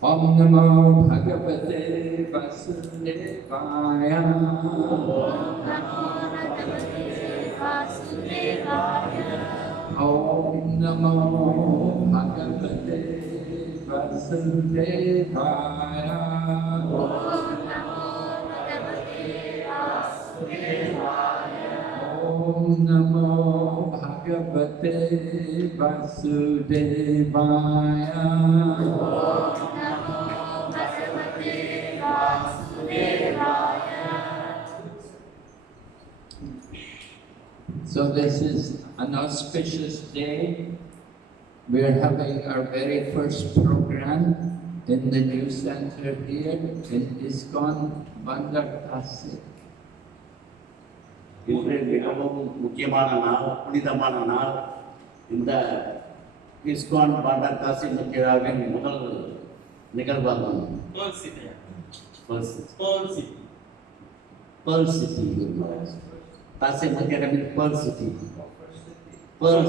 Om Namo Bhagavate Vasudevaya. Om Namo Bhagavate Vasudevaya. Om Namo Bhagavate Vasudevaya. So this is an auspicious day. We are having our very first program in the new center here in ISKCON Bandarkasi. இன்று மிகவும் முக்கியமான நாள், புனிதமான நாள். இந்த இஸ்கான் பாண்டர்காசி முக்கியாவின் முதல் நிகழ்வாகும். Pearl City. Tasi Mutiara means Pearl City. Pearl.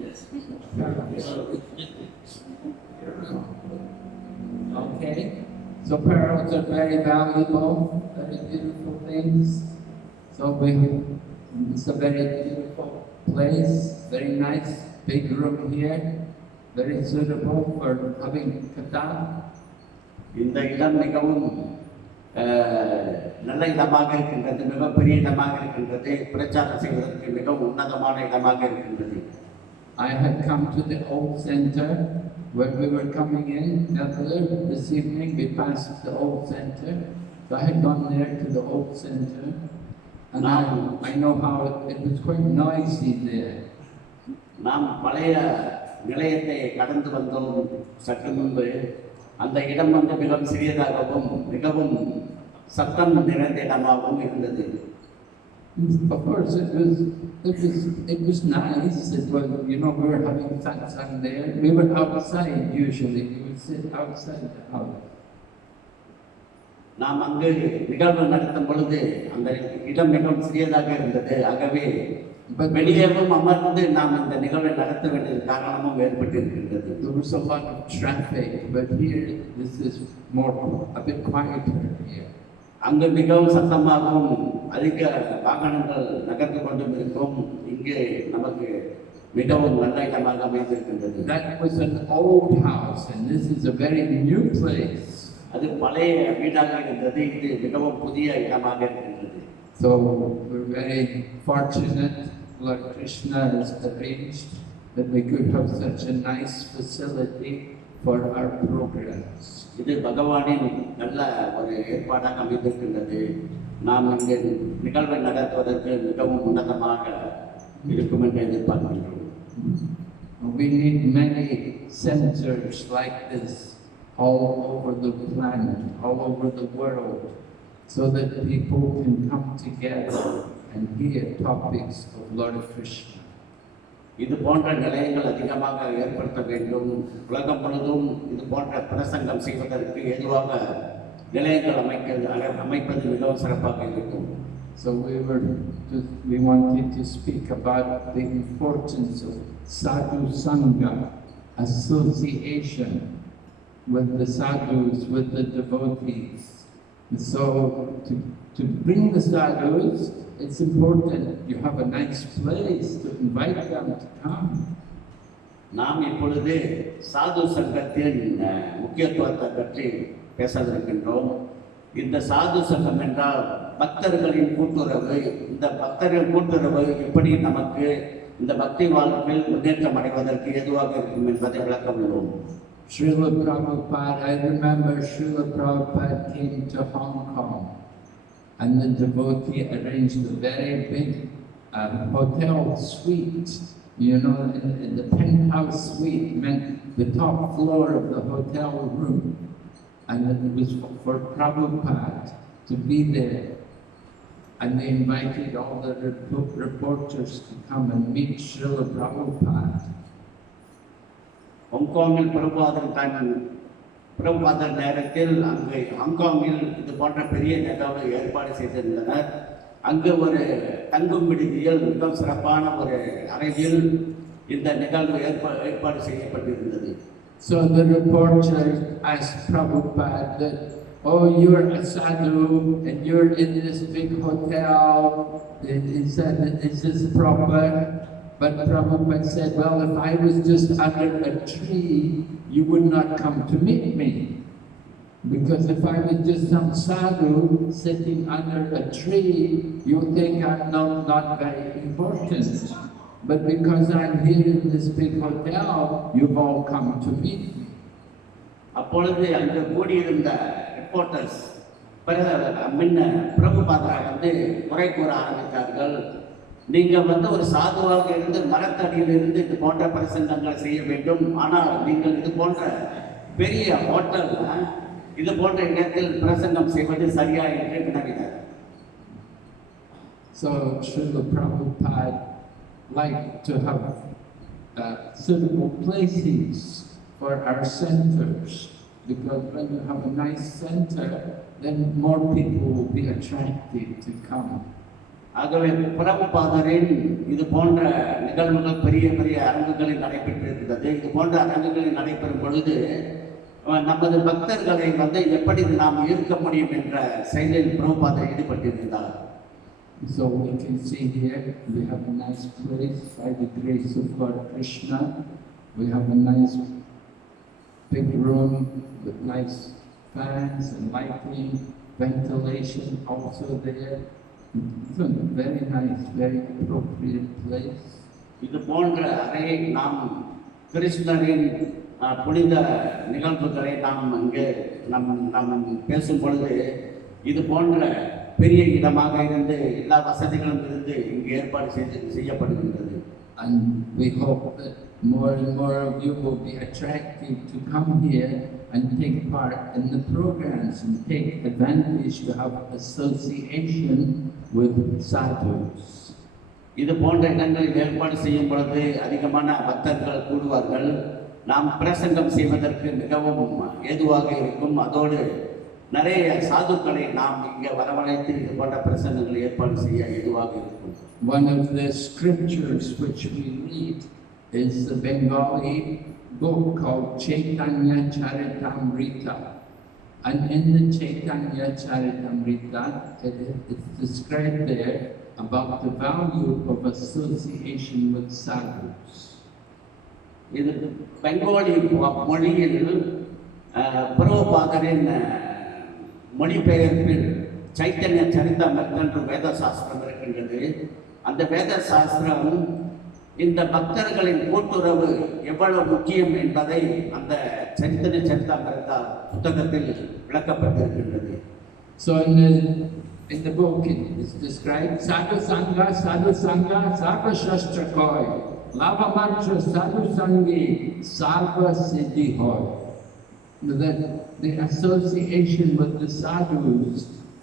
Yes. Okay. So pearls are very valuable, very beautiful things. So it's a very beautiful place, very nice, big room here, very suitable for having katha. இந்த இடம் மிகவும் நல்ல இடமாக இருக்கின்றது, மிகப்பெரிய இடமாக இருக்கின்றது, பிரச்சாரம் செய்வதற்கு மிகவும் உன்னதமான இடமாக இருக்கின்றது. I had come to the old center when we were coming in earlier this evening. We passed the old center, so I had gone there to the old center, and I know how it was quite noisy there. நாம் பழைய நிலையத்தை கடந்து வந்தோம் சற்று முன்பு. அந்த இடம் வந்து மிகவும் சிறியதாகவும் மிகவும் சத்தம் நிறைந்த இடமாகவும் இருந்தது. Of course, it was nice. It was, we were having satsang there. We were outside usually. We would sit outside the house. நாம் அங்கு நிகழ்வு நடத்தும் பொழுது அந்த இடம் மிகவும் சிறியதாக இருந்தது. ஆகவே வெளியேவும் அமர்ந்து நாம் அந்த நிகழ்வை நடத்த வேண்டிய காரணமும் ஏற்பட்டு இருக்கின்றது. There was a lot of traffic, but here this is a bit quieter here. அங்கு மிகவும் சத்தமாகவும் அதிக வாகனங்கள் நகர்ந்து கொண்டும் இருக்கும். இங்கே நமக்கு மிகவும் நல்ல இடமாக அமைந்திருக்கின்றது. That was an old house, and this is a very new place. அது பழைய வீடாக இருந்தது, இது மிகவும் புதிய இடமாக இருக்கின்றது. So we're very fortunate. Lord Krishna has arranged that we could have such a nice facility for our programs. இது பகவானின் நல்ல ஒரு ஏற்பாடாக அமைந்திருக்கின்றது. நாம் இங்கே நிகழ்வை நடத்துவதற்கு மிகவும் உன்னதமாக இருக்கும் என்று எதிர்பார்க்கின்றோம். We need many centers like this all over the planet, all over the world, so that people can come together and hear topics of Lord Krishna. இது போன்ற நிலையங்கள் அதிகமாக ஏற்படுத்த வேண்டும். உலகம் முழுவதும் இது போன்ற பிரசங்கம் செய்வதற்கு ஏதுவாக நிலையங்கள் அமைப்பது மிகவும் சிறப்பாக இருக்கும். So we wanted to speak about the importance of sadhu sangha, association with the sadhus, with the devotees. And so to bring the sadhus, it's important you have a nice place to invite them to come. நாம் இப்பொழுது சாது சங்கத்தின் முக்கியத்துவத்தை பற்றி பேசவிருக்கின்றோம். இந்த சாது சங்கம் என்றால் பக்தர்களின் கூட்டுறவு. இந்த பக்தர்கள் கூட்டுறவு எப்படி நமக்கு இந்த பக்தி வாழ்க்கையில் முன்னேற்றம் அடைவதற்கு ஏதுவாக இருக்கும் என்பதை விளக்கம் உள்ளோம். Srila Prabhupada, I remember Srila Prabhupada came to Hong Kong, and the devotee arranged a very big hotel suite. In the penthouse suite meant the top floor of the hotel room, and it was for Prabhupada to be there. And they invited all the reporters to come and meet Srila Prabhupada. ஹாங்காங்கில் பிரபுபாதர் நேரத்தில் அங்கு ஹாங்காங்கில் இது போன்ற பெரிய நிகழ்வு ஏற்பாடு செய்திருந்தனர். அங்கு ஒரு தங்கும் விடுதியில் மிகவும் சிறப்பான ஒரு அறையில் இந்த நிகழ்வு ஏற்பாடு செய்யப்பட்டிருந்தது. So the reporter asked Prabhupada that, oh, you're a sadhu and you're in this big hotel. He said, is this proper? But Prabhupada said, well, if I was just under a tree, you would not come to meet me. Because if I was just some sadhu sitting under a tree, you think I'm not very important. But because I'm here in this big hotel, you've all come to meet me. அப்பொழுது அங்கு கூடியிருந்த ரிப்போர்ட்டர்ஸ் பிரபுபாதரை குறை கூற ஆரம்பித்தார்கள். நீங்க ஒரு சாதுவாக இருந்து மரத்தடியில் இருந்து இது போன்ற பிரசங்கங்களை செய்ய வேண்டும். ஆனால் நீங்கள் இது போன்ற பெரிய ஹோட்டல் இது போன்ற இடத்தில் பிரசங்கம் செய்வது சரியா என்று வினவினார். So Srila Prabhupada liked to have suitable places for our centers, because when you have a nice center, then more people will be attracted to come. ஆகவே பிரபுபாதரின் இது போன்ற நிகழ்வுகள் பெரிய பெரிய அரங்குகளில் நடைபெற்றிருந்தது. இது போன்ற அரங்குகளில் நடைபெறும் பொழுது நமது பக்தர்களை எப்படி நாம் ஈர்க்க முடியும் என்ற செயலில் பிரபுபாதர் ஈடுபட்டிருந்தார். So we can see here we have a nice place by the grace of Lord Krishna. We have a nice big room with nice fans and lighting, ventilation also there. It's a very nice, very appropriate place. இது போன்ற அறையை நாம் கிருஷ்ணரின் புனித நிகழ்வுகளை நாம் இங்கே நாம் பேசும் பொழுது இது போன்ற பெரிய இடமாக இருந்து எல்லா வசதிகளும் இருந்து இங்கு ஏற்பாடு செய்யப்படுகின்றது. And we hope that more and more of you will be attracted to come here and take part in the programs and take advantage to have association with sadhus. இது போன்ற இடங்களில் ஏற்பாடு செய்யும் பொழுது அதிகமான பக்தர்கள் கூடுவார்கள். நாம் பிரசங்கம் செய்வதற்கு மிகவும் ஏதுவாக இருக்கும். அதோடு நிறைய சாதுக்களை நாம் இங்கே வரவழைத்து இது போன்ற பிரசங்கங்களை ஏற்பாடு செய்ய ஏதுவாக இருக்கும். One of the scriptures which we read is the Bengali book called Chaitanya Charitamrita. And in the Chaitanya Charitamrita, it's described there about the value of association with sadhus. இது பெங்காலி மொழியில் பிரபுபாதரின் மொழிபெயர்ப்பில் சைத்தன்ய சரிதாமிர்தா என்ற வேத சாஸ்திரம் இருக்கின்றது. அந்த வேத சாஸ்திரம் இந்த பக்தர்களின் கூட்டுறவு எவ்வளவு முக்கியம் என்பதை அந்த சைத்தன்ய சரிதாமிர்தா புத்தகத்தில் விளக்கப்பட்டிருக்கின்றது. So in the book it is described sadhu sangha sarva shastra koi lava mantra sadhu sangi sarva siddhi hoy. That the association with the sadhus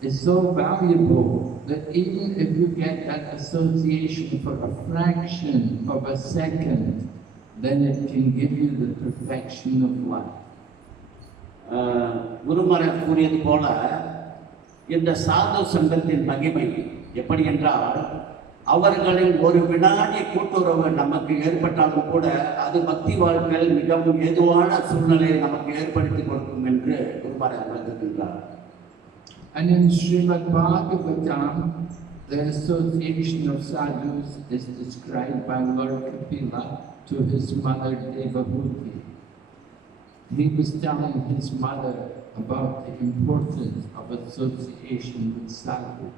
is so valuable that even if you get that association for a fraction of a second, then it can give you the perfection of life. குருமரர் கூறியது போல இந்த சாது சங்கத்தின் மகிமை எப்படி என்றால், அவர்களின் ஒரு வினாடி கூட்டுறவு நமக்கு ஏற்பட்டாலும் கூட அது பக்தி வாழ்க்கையில் மிகவும் ஏதுவான சூழ்நிலையை நமக்கு ஏற்படுத்தி கொடுக்கும் என்று குருமரர் விளக்குகின்றார். And in Srimad Bhagavatam, the association of sadhus is described by Lord Kapila to his mother Devahuti. He was telling his mother about the importance of association with sadhus.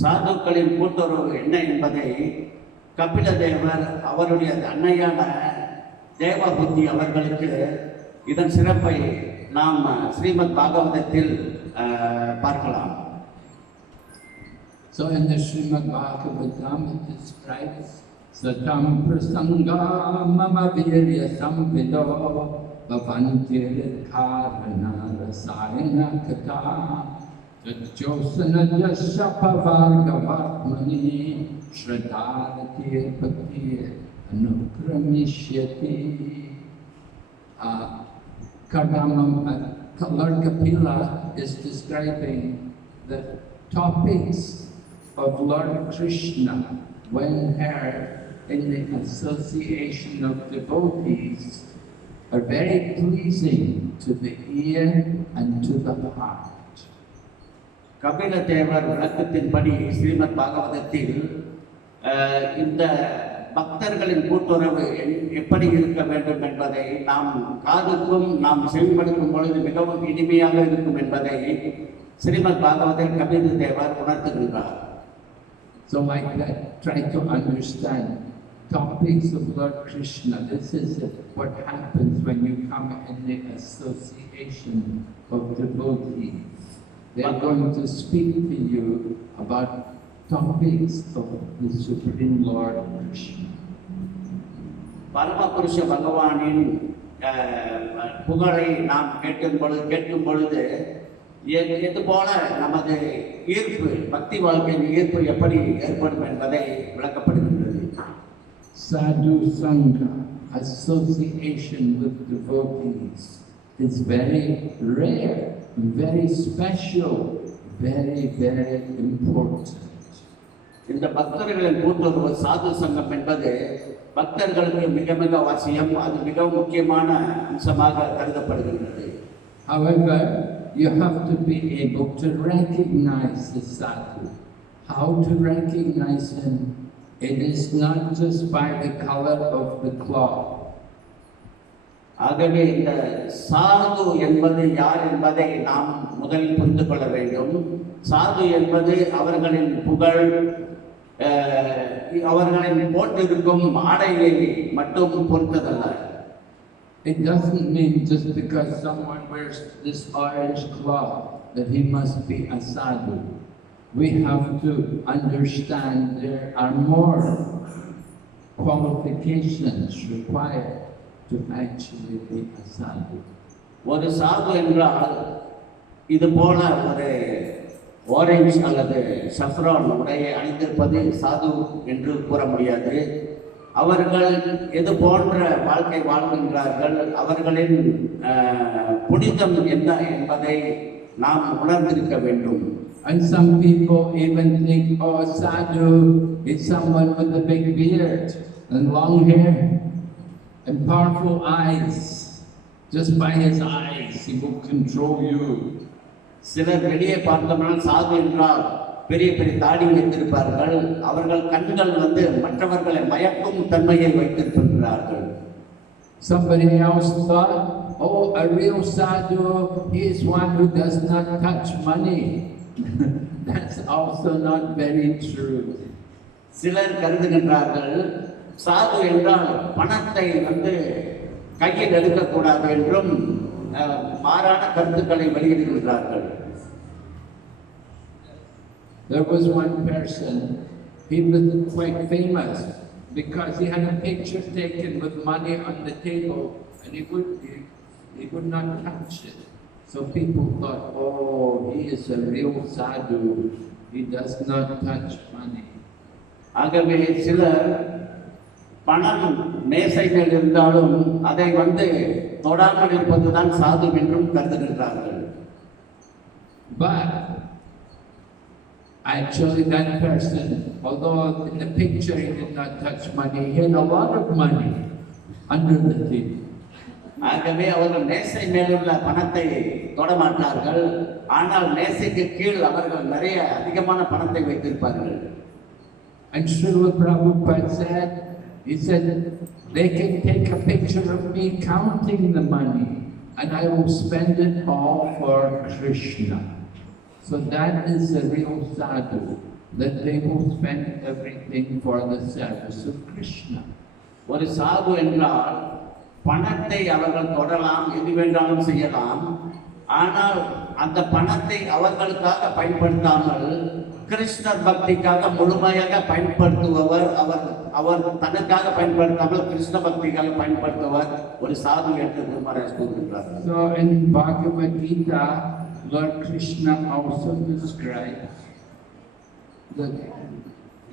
சாதுக்களின் கூட்டுறவு என்ன என்பதை கபில தேவர் அவருடைய அன்னையான தேவபுத்தி அவர்களுக்கு இதன் சிறப்பை நாம் ஸ்ரீமத் பாகவதத்தில் பார்க்கலாம். So in the Srimad Bhagavatam it describes Satam prasanga mama virya samvido bhavantir karana rasayana kata Josana jashapavarga vatmani shraddharatir patir anukramishyati. Lord Kapila is describing the topics of Lord Krishna when heard in the association of devotees are very pleasing to the ear and to the heart. Kapila தேவர் விளக்கத்தின்படி ஸ்ரீமத் பாகவதத்தில் இந்த பக்தர்களின் கூட்டுறவு எப்படி இருக்க வேண்டும் என்பதை நாம் காதுக்கும் நாம் செவிமடுக்கும் பொழுது மிகவும் இனிமையாக இருக்கும் என்பதை ஸ்ரீமத் பாகவதர் கபில தேவர் உணர்த்துகின்றார். So like that, try to understand topics of Lord Krishna. This is what happens when you come in the association of devotees. They are going to speak to you about topics of the Supreme Lord Krishna. பரமபுருஷ பகவானின் புகழை நாம் கேட்கும் பொழுது இது போல நமது ஈர்ப்பு பக்தி வாழ்க்கையின் ஈர்ப்பு எப்படி ஏற்படும் என்பதை விளக்கப்படுகின்றது. Sadhu Sangha, association with devotees, is very rare, very special, very, very important. இந்த பக்தர்களின் கூட்டுறவு சாது சங்கம் என்பது பக்தர்களுக்கு மிக மிக அவசியம், அது மிகவும் முக்கியமான அம்சமாக கருதப்படுகின்றது. However, you have to be able to recognize the sadhu. How to recognize him? It is not just by the color of the cloth. ஆகவே இந்த சாது என்பது யார் என்பதை நாம் முதலில் புரிந்து கொள்ள வேண்டும். சாது என்பது அவர்களின் புகழ், அவர்களின் போட்டிருக்கும் ஆடையை மட்டும் பொறுத்ததல்ல. It doesn't mean just because someone wears this orange cloth that he must be a sadhu. We have to understand there are more qualifications required to actually be a sadhu. ஒரு சாது என்றால் இது போல ஒரு ஆரஞ்சு அல்லது சஃப்ரான் உடையை அணிந்திருப்பது சாது என்று கூற முடியாது. அவர்கள் எது போன்ற வாழ்க்கை வாழ்கின்றார்கள், அவர்களின் புனிதம் என்ன என்பதை நாம் உணர்ந்திருக்க வேண்டும். And some people even think, oh, sadhu is someone with a big beard and long hair and powerful eyes. Just by his eyes, he will control you. சிலர் வெளியே பார்த்தோம்னால் சாது என்றால் பெரிய பெரிய தாடி வைத்திருப்பார்கள், அவர்கள் கண்கள் மற்றவர்களை மயக்கும் தன்மையை வைத்திருக்கிறார்கள். Somebody else thought, oh, a real sadhu is one who does not touch money. That's also not very true. சிலர் கருதுகின்றார்கள் சாது என்றால் பணத்தை கையில் எடுக்கக்கூடாது என்றும் மாறான கருத்துக்களை வெளியிடுகின்றார்கள். There was one person, he was quite famous because he had a picture taken with money on the table and he would not touch it. So people thought, oh, he is a real sadhu, he does not touch money. ஆகவே சிலர் பணம் மேசை மேல் இருந்தாலும் அதை தொடாமல் இருப்பதுதான் சாது என்றும் கருதுகின்றார்கள். But actually that person, although in the picture he did not touch money, he had a lot of money under the table. ஆகவே அவர்கள் மேசை மேலுள்ள பணத்தை தொடமாட்டார்கள், ஆனால் மேசைக்கு கீழ் அவர்கள் நிறைய அதிகமான பணத்தை வைத்திருப்பார்கள். And Srila Prabhupada said, he said, they can take a picture of me counting the money and I will spend it all for Krishna. So that is a real sadhu, that they will spend everything for the service of Krishna. ஒரு சாது என்றால் பணத்தை அவர்கள் தொடலாம், எது வேண்டாலும் செய்யலாம், ஆனால் அந்த பணத்தை அவர்களுக்காக பயன்படுத்தாமல் கிருஷ்ணர் பக்திக்காக முழுமையாக பயன்படுத்துபவர். அவர் தனக்காக பயன்படுத்தாமல் கிருஷ்ண பக்திக்காக பயன்படுத்துவர் ஒரு சாது என்று குருமஹாராஜ் கூறுகின்றார். So in Bhagavad Gita, Lord Krishna also describes that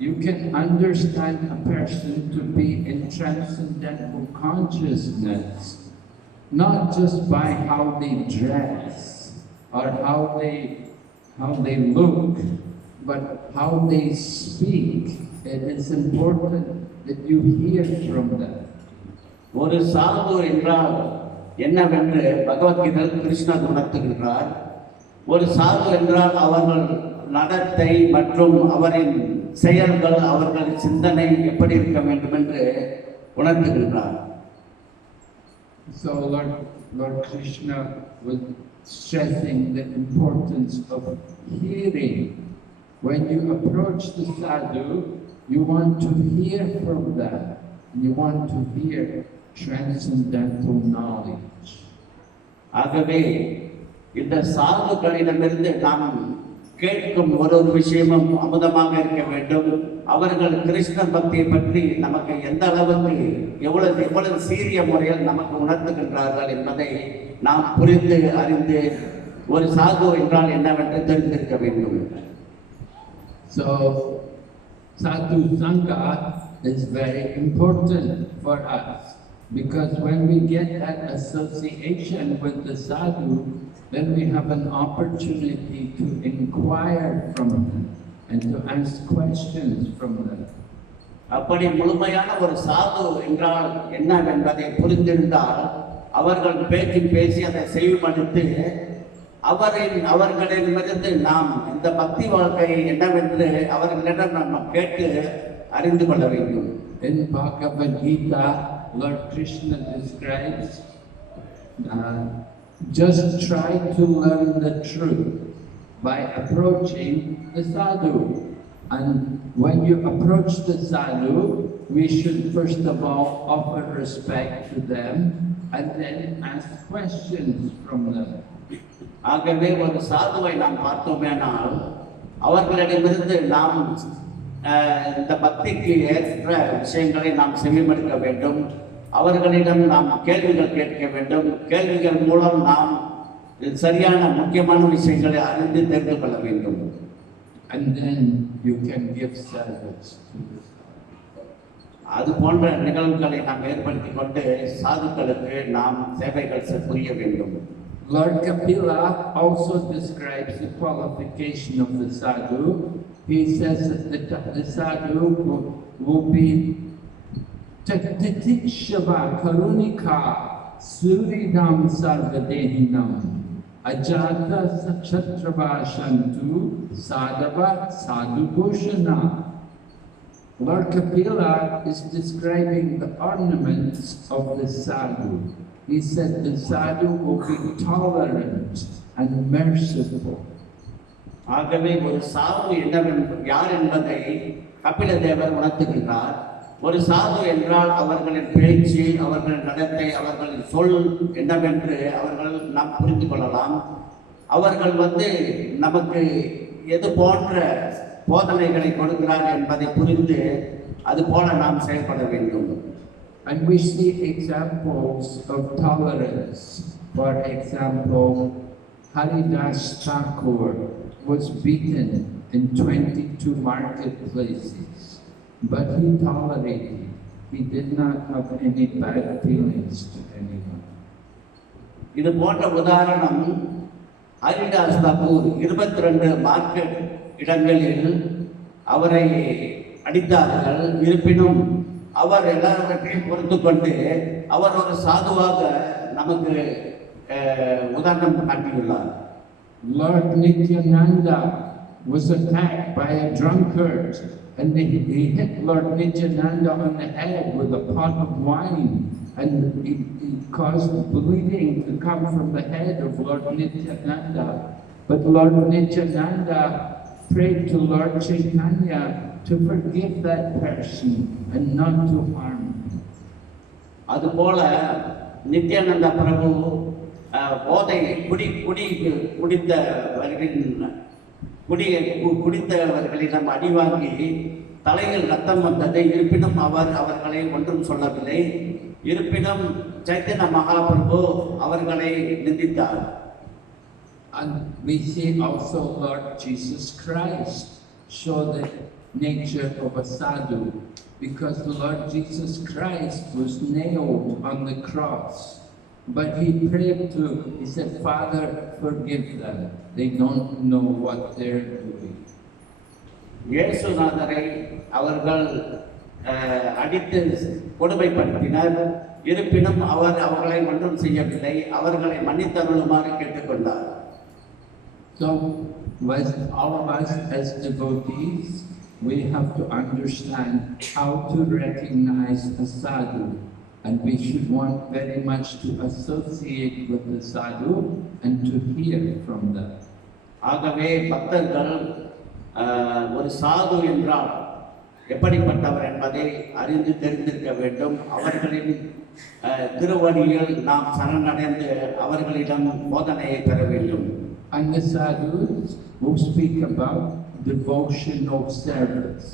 you can understand a person to be in transcendental consciousness not just by how they dress or how they look, but how they speak, it is important that you hear from them. ஒரு சாது என்றால் என்னவென்று பகவத்கீதையில் கிருஷ்ணர் உணர்த்துகின்றார். ஒரு சாது என்றால் அவர்கள் நடத்தை மற்றும் அவரின் செயல்கள், அவர்களின் சிந்தனை எப்படி இருக்க வேண்டும் என்று உணர்த்துகின்றார். So Lord Krishna was stressing the importance of hearing. When you approach the sadhu, you want to hear from them. You want to hear transcendental knowledge. ஆகவே இந்த சாதுக்களிடமிருந்து நாம் கேட்கும் ஒரு விஷயமும் அமுதமாக இருக்க வேண்டும். அவர்கள் கிருஷ்ண பக்தியை பற்றி நமக்கு எந்த அளவுக்கு எவ்வளவு சீரிய முறையில் நமக்கு உணர்த்துகின்றார்கள் என்பதை நாம் புரிந்து அறிந்து ஒரு சாது என்றால் என்னவென்று தெரிந்திருக்க வேண்டும். So sadhu sangha is very important for us, because when we get that association with the sadhu, then we have an opportunity to inquire from them and to ask questions from them. அப்படி முழுமையான ஒரு சாது என்றால் என்னவென்பதை புரிந்திருந்தால் அவர்கள் பேசி அதை செவிமடுத்து அவர்களிடமிருந்து நாம் இந்த பக்தி வாழ்க்கை என்னவென்று அவர்களிடம் நாம் கேட்டு அறிந்து கொள்ள வேண்டும். In Bhagavad Gita, Lord Krishna describes just try to learn the truth by approaching the sadhu. And when you approach the sadhu, we should first of all offer respect to them and then ask questions from them. ஆகவே ஒரு சாதுவை நாம் பார்த்தோமேனால் அவர்களிடமிருந்து நாம் இந்த பக்திக்கு ஏற்ற விஷயங்களை நாம் செவிமடுக்க வேண்டும். அவர்களிடம் நாம் கேள்விகள் கேட்க வேண்டும். கேள்விகள் மூலம் நாம் சரியான முக்கியமான விஷயங்களை அறிந்து தெரிந்து கொள்ள வேண்டும். And then you can give service to the sadhu. அது போன்ற நிகழ்வுகளை நாம் ஏற்படுத்திக் கொண்டு சாதுக்களுக்கு நாம் சேவைகள் புரிய வேண்டும். Lord Kapila also describes the qualification of the sadhu. He says that the sadhu will be Tatikshava Karunika Suridam Sarvadehinam Ajata Sakshatrabhashantu Sadhava Sadhu Bhushana. Lord Kapila is describing the ornaments of the sadhu. He said the sadhu will be tolerant and merciful. ஆகவே ஒரு சாது யார் என்பதை கபில தேவர் உணர்த்துகின்றார். ஒரு சாது என்றால் அவர்களின் பேச்சு, அவர்களின் நடத்தை, அவர்களின் சொல் என்னவென்று அவர்கள் நாம் புரிந்து கொள்ளலாம். அவர்கள் நமக்கு எது போன்ற போதனைகளை கொடுக்கிறார் என்பதை புரிந்து அது போல நாம் செயல்பட வேண்டும். And we see examples of tolerance. For example, Haridas Thakur was beaten in 22 marketplaces, but he tolerated. He did not have any bad feelings to anyone. இது போன்ற உதாரணம் ஹரிதாஸ் தாக்கூர் 22 மார்க்கெட் இடங்களில் அவரை அடித்தார்கள். இருப்பினும் அவர் எல்லாவற்றையும் பொறுத்து கொண்டு அவர் ஒரு சாதுவாக நமக்கு உதாரணம் காட்டியுள்ளார். Lord Nityananda was attacked by a drunkard, and he hit Lord Nityananda on the head with a pot of wine, and he caused bleeding to come from the head of Lord Nityananda. But Lord Nityananda prayed to Lord Chaitanya to forgive that person and not to harm him. அதுபோல நித்யானந்த பிரபு போதை குடித்தவர்களிடம் அடி வாங்கி தலையில் ரத்தம் வந்தது. இருப்பினும் அவர்களை ஒன்றும் சொல்லவில்லை. இருப்பினும் சைத்தன்ய மகாபிரபு அவர்களை நிந்தித்தார். And we see also Lord Jesus Christ show the nature of a sadhu, because the Lord Jesus Christ was nailed on the cross. But he prayed he said, Father, forgive them. They don't know what they're doing. இயேசுநாதரை அவர்கள் அடித்து கொடுமைப்படுத்தினர். இருப்பினும் அவர் அவர்களை ஒன்றும் செய்யவில்லை. அவர்களை மன்னித்தருளுமாறு கேட்டுக்கொண்டார். So, with all of us as devotees, we have to understand how to recognize a sadhu, and we should want very much to associate with the sadhu and to hear from them. ஆகவே பக்தர்கள் ஒரு சாது என்றால் எப்படிப்பட்டவர் என்பதை அறிந்து தெரிந்திருக்க வேண்டும். அவர்களின் திருவடியில் நாம் சரணடைந்து அவர்களிடம் போதனையை பெற வேண்டும். And the sadhus who speak about devotional service,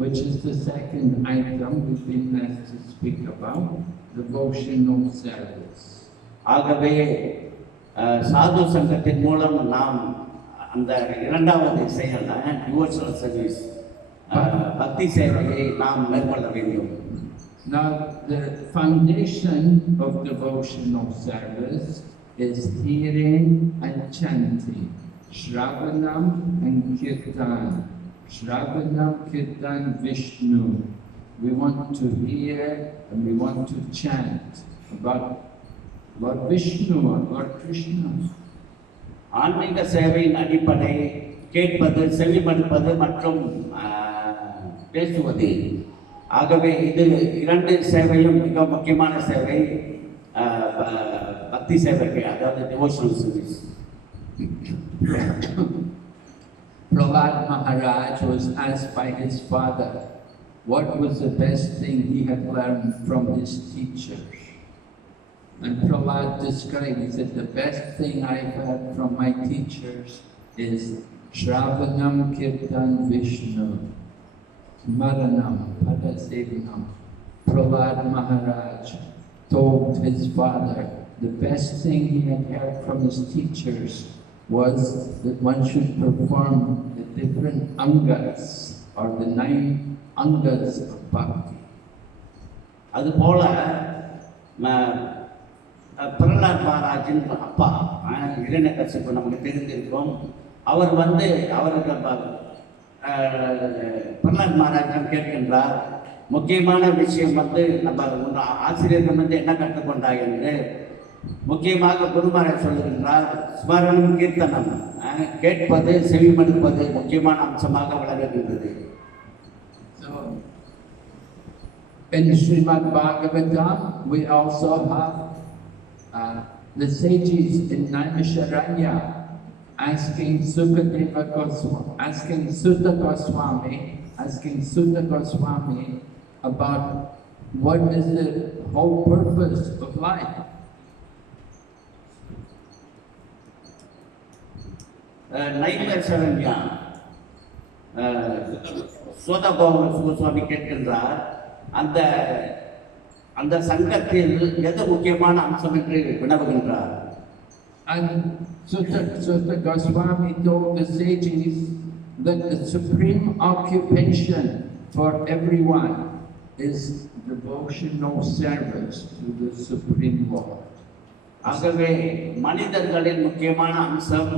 which is the second item we've been asked to speak about, devotional service. ஆகவே சாது சங்கத்தின் மூலம் நாம் அந்த இரண்டாவது செயல் டிவோஷனல் சர்வீஸ் பக்தி சேவையை நாம் மேற்கொள்ள வேண்டும். Now, the foundation of devotional service is hearing and chanting, Shravanam and Kirtan. Shravanam, Kirtan, Vishnu. We want to hear and we want to chant about Lord Vishnu or Lord Krishna. ஆன்மீக சேவையின் அடிப்படை கேட்பது, செவிமடுப்பது மற்றும் பேசுவது. ஆகவே இது இரண்டு சேவையும் மிக முக்கியமான சேவை, பக்தி சேவைக்கு, அதாவது devotional service. Prahlad Maharaj was asked by his father what was the best thing he had learned from his teachers. And Prahlad described, he said, the best thing I've heard from my teachers is Shravanam Kirtan Vishnu, Maranam Padasevanam. Prahlad Maharaj told his father the best thing he had heard from his teachers was that one should perform the different angas or the 9 angas of bhakti. அதுபோல பிரகலாத் மகாராஜின் அப்பா இரண்யகசிபு நமக்கு தெரிந்திருக்கும். அவர் அவருக்கு பிரகலாத் மகாராஜிடம் கேட்கின்றார், முக்கியமான விஷயம் நம்ம ஆசிரியர்கள் என்ன கற்றுக்கொண்டாய் என்று. முக்கியமாக குருமாராஜ் சொல்லுகின்றார், ஸ்மரணம் கீர்த்தனம், கேட்பது செவிமடுப்பது முக்கியமான அம்சமாக விளங்குகின்றது. In Srimad Bhagavatam, we also have the sages in Naimisharanya asking Sutta Goswami about what is the whole purpose of life. நைமிஷரண்யா கோஸ்வாமி கேட்கின்றார், அந்த அந்த சங்கத்தில் எது முக்கியமான அம்சம் என்று வினவுகின்றார். And Sutta Goswami told the sages that the supreme occupation for everyone is devotional service to the Supreme Lord. ஆகவே மனிதர்களின் முக்கியமான அம்சம்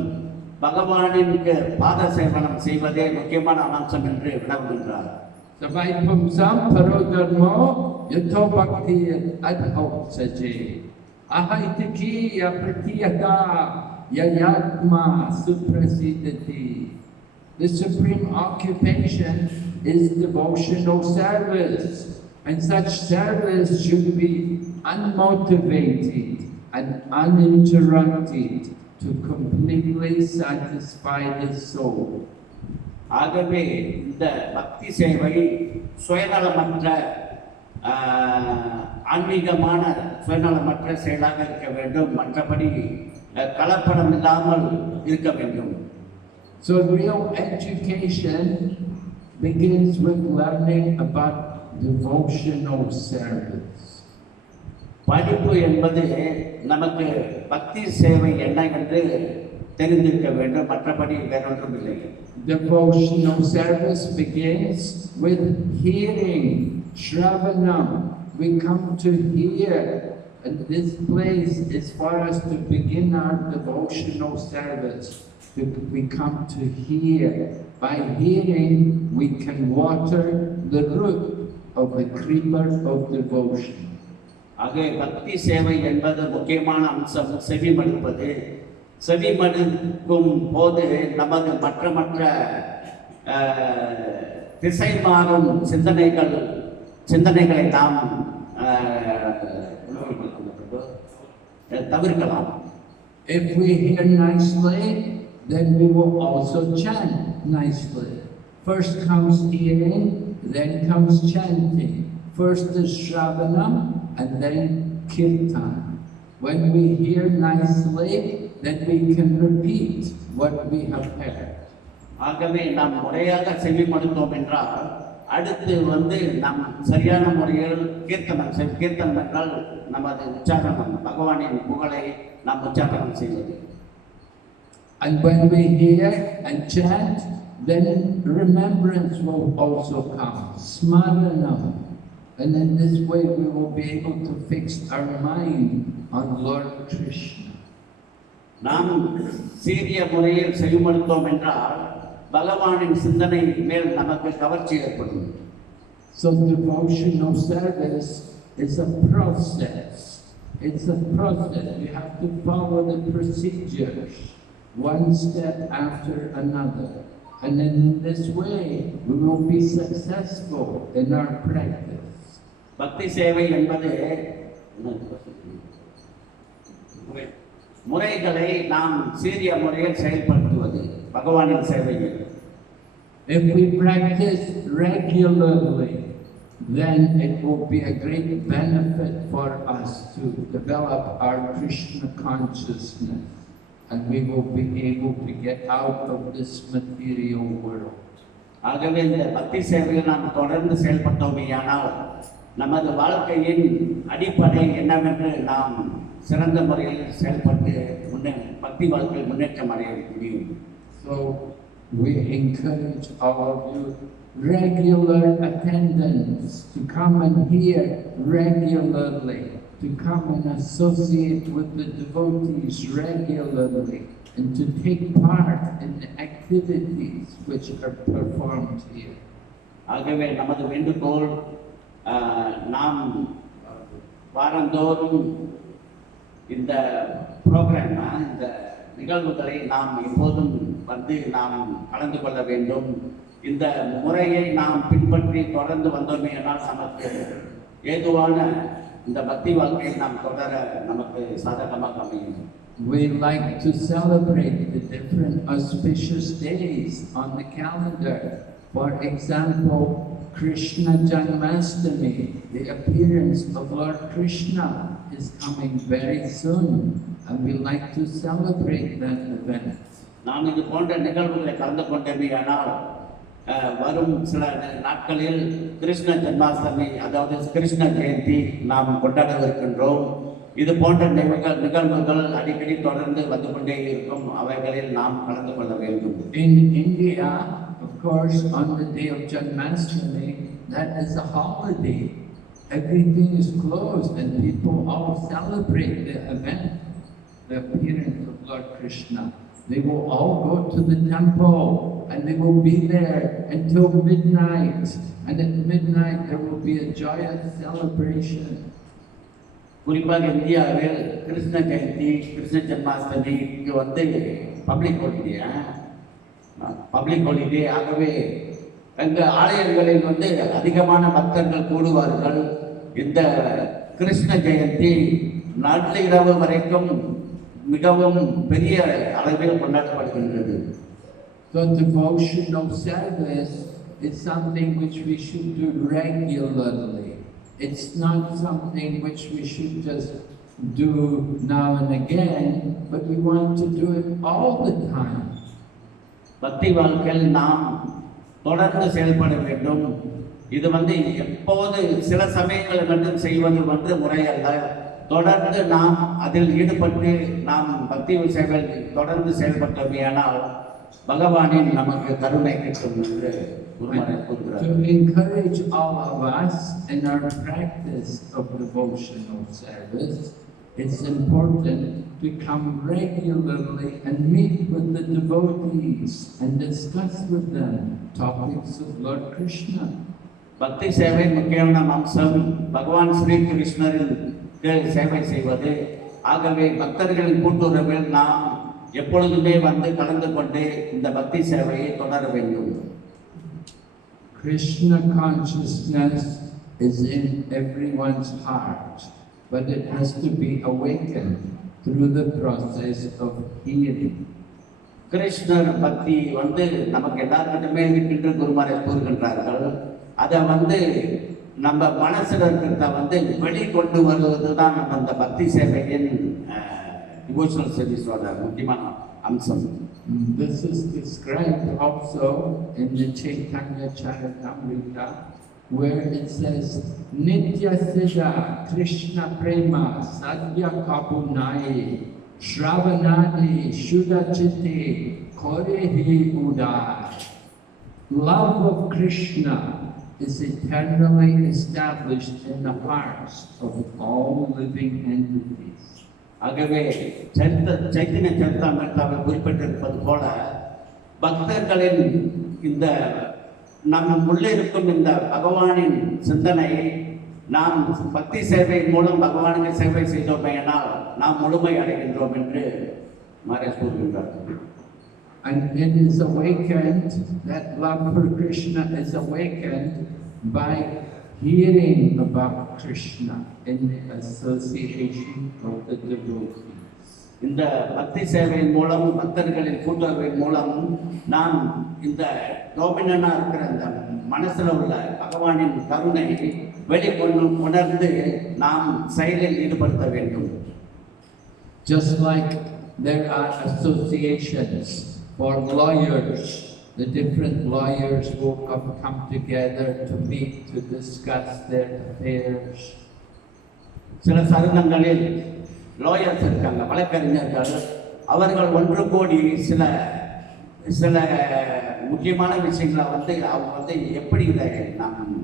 பகவானிற்கு பாத சேவனம் செய்வதே முக்கியமான அம்சம் என்று வினவுகின்றார். Savai pumsam parodharmo yato bhakti adhav saje ahaitiki yapratiyata yayatma suprasidati. The supreme occupation is devotional service, and such service should be unmotivated and uninterrupted to completely satisfy the soul. ஆகவே இந்த பக்தி சேவை சுயநலமற்ற ஆன்மீகமான சுயநலமற்ற செயலாக இருக்க வேண்டும், மற்றபடி கலப்படம் இல்லாமல் இருக்க வேண்டும். So real education begins with learning about devotional service. படிப்பு என்பது நமக்கு பக்தி சேவை என்ன என்று தெரிந்திருக்க வேண்டும், மற்றபடி வேறொன்றும் இல்லை. Devotional service begins with hearing, Shravanam. We come to hear And this place is for us to begin our devotional service. We come to hear. By hearing, we can water the root of the creeper of devotion. ஆகவே பக்தி சேவை என்பது முக்கியமான அம்சம் செவிமடுப்பது. செவிமடுக்கும் போது நமது மற்ற திசை மாறும் சிந்தனைகளை நாம் தவிர்க்கலாம். If we hear nicely, then we will also chant nicely. First comes hearing, then comes chanting. First is Shravanam and then Kirtan. When we hear nicely, then we can repeat what we have heard. ஆகவே நாம் முறையாக செவிமடுத்தோம் என்றால் அடுத்து நாம் சரியான முறையில் கீர்த்தனம் என்றால் நமது உச்சாரணம் பகவானின் புகழை நாம் உச்சாரணம் செய்வது. And when we hear and chant, then remembrance will also come, smaranam. And in this way we will be able to fix our mind on Lord Krishna. நாம் சீரிய முறையில் செவிமடுத்தோம் என்றால் பகவானின் சிந்தனை மேல் நமக்கு கவர்ச்சி ஏற்படும். So devotional service is a process. It's a process. We have to follow the procedures, one step after another. And in this way, we will be successful in our practice. பக்தி சேவை என்பது முறைகளை நாம் சீரிய முறையில் செயல்படுத்துவது பகவானின் சேவையில். If we practice regularly, then it will be a great benefit for us to develop our Krishna consciousness, and we will be able to get out of this material world. ஆகவே இந்த பக்தி சேவையில் நாம் தொடர்ந்து செயல்பட்டோமேயானால் நமது வாழ்க்கையின் அடிப்படை என்னவென்று நாம் சிறந்த முறையில் செயல்பட்டு பக்தி வாழ்க்கையில் முன்னேற்றம் அடைய முடியும். So we encourage all of you regular attendance to come and hear regularly, to come and associate with the devotees regularly, and to take part in the activities which are performed here. ஆகவே நமது வேண்டுகோள் நாம் வாரந்தோறும் இந்த ப்ரோக்ராம் இந்த நிகழ்வுகளை நாம் எப்போதும் நாம் கலந்து கொள்ள வேண்டும். இந்த முறையை நாம் பின்பற்றி தொடர்ந்து வந்தோமே என்றால் நமக்கு ஏதுவான இந்த பக்தி வாழ்க்கையை நாம் தொடர நமக்கு சாதகமாக அமையும். We like to celebrate the different auspicious days on the calendar. For example, Krishna Janmashtami, the appearance of Lord Krishna, is coming very soon, and we like to celebrate that event. நாம் இது போன்ற நிகழ்வுகளை கலந்து கொண்டோமேயானால் வரும் சில நாட்களில் கிருஷ்ண ஜன்மாஷ்டமி, அதாவது கிருஷ்ண ஜெயந்தி நாம் கொண்டாடவிருக்கின்றோம். இது போன்ற நிகழ்வுகள் அடிக்கடி தொடர்ந்து வந்து கொண்டே இருக்கும். அவைகளில் நாம் கலந்து கொள்ள வேண்டும். In India, of course, on the day of Janmashtami, that is a holiday. Everything is closed and people all celebrate the event, the appearance of Lord Krishna. They will all go to the temple and they will be there until midnight. And at midnight there will be a joyous celebration. குறிப்பாக இந்தியாவில் கிருஷ்ண ஜெயந்தி, கிருஷ்ண ஜன்மாஷ்டமிக்கு public holiday. ஆகவே எங்கள் ஆலயங்களில் அதிகமான பக்தர்கள் கூடுவார்கள். இந்த கிருஷ்ண ஜெயந்தி நள்ளிரவு வரைக்கும் மிகவும் பெரிய அளவில் கொண்டாடப்படுகின்றது. So devotional service is something which we should do regularly. It's not something which we should just do now and again, but we want to do it all the time. பக்தி வாழ்க்கையில் நாம் தொடர்ந்து செயல்பட வேண்டும். இது எப்போது சில சமயங்கள் மட்டும் செய்வது முறையல்ல. தொடர்ந்து நாம் அதில் ஈடுபட்டு நாம் பக்தி சேவையில் தொடர்ந்து செயல்பட்டோமேயானால் பகவானின் நமக்கு கருணை கிட்டும் என்று குருமாரர் கூறுகிறார். To encourage all of us in our practice of devotional service, it's important to come regularly and meet with the devotees and discuss with them topics of Lord Krishna. பக்தி சேவை முக்கியமான அம்சம் பகவான் ஸ்ரீ கிருஷ்ணரின் சேவை செய்வது. ஆகவே பக்தர்களின் கூட்டுறவில் நாம் எப்பொழுதுமே வந்து கலந்து கொண்டு இந்த பக்தி சேவையை தொடர வேண்டும். Krishna consciousness is in everyone's heart, but it has to be awakened through the process of hearing. கிருஷ்ணர் பக்தி வந்து நமக்கு எல்லாருக்கிட்டுமே இருக்கின்ற குருமாரர் கூறுகின்றார்கள். அதை வந்து நம்ம மனசுல இருக்கிறத வந்து வெளிக்கொண்டு வருவது தான் நம்ம அந்த பக்தி சேவையின் டிவோஷனல் சர்வீஸோட முக்கியமான அம்சம். This is described also in the Chaitanya Charitamrita, where it says, Nitya Siddha Krishna Prema Sadhya Kabunai Shravanani Shuddha Chitte Korehi Udai. Love of Krishna is eternally established in the hearts of all living entities. ஆகவே சைத்தன்ய சரிதாமிரதாவில் குறிப்பிட்டிருப்பது போல பக்தர்களின் இந்த நம் உள்ளே இருக்கும் இந்த பகவானின் சிந்தனையை நாம் பக்தி சேவை மூலம் பகவானுக்கு சேவை செய்தோமேனால் நாம் முழுமை அடைகின்றோம் என்று மகாராஜ் கூறுகின்றார். And it is awakened, that love for Krishna is awakened by hearing about Krishna in the association of the devotees. இந்த பக்தி சேவையின் மூலம் பக்தர்களின் கூட்டுறவின் மூலம் நாம் இந்த டோமினா இருக்கிற அந்த மனசுல உள்ள பகவானின் கருணை வெளிக்கொண்டு உணர்ந்து நாம் செயலில் ஈடுபடுத்த வேண்டும். Just like there are associations for lawyers, the different lawyers will come together to meet to discuss their affairs. சில சருங்கங்களில் லாயர்ஸ் இருக்காங்க, வழக்கறிஞர்கள். அவர்கள் ஒன்று கூடி சில சில முக்கியமான விஷயங்களை வந்து அவங்க வந்து எப்படி இதை நாம்.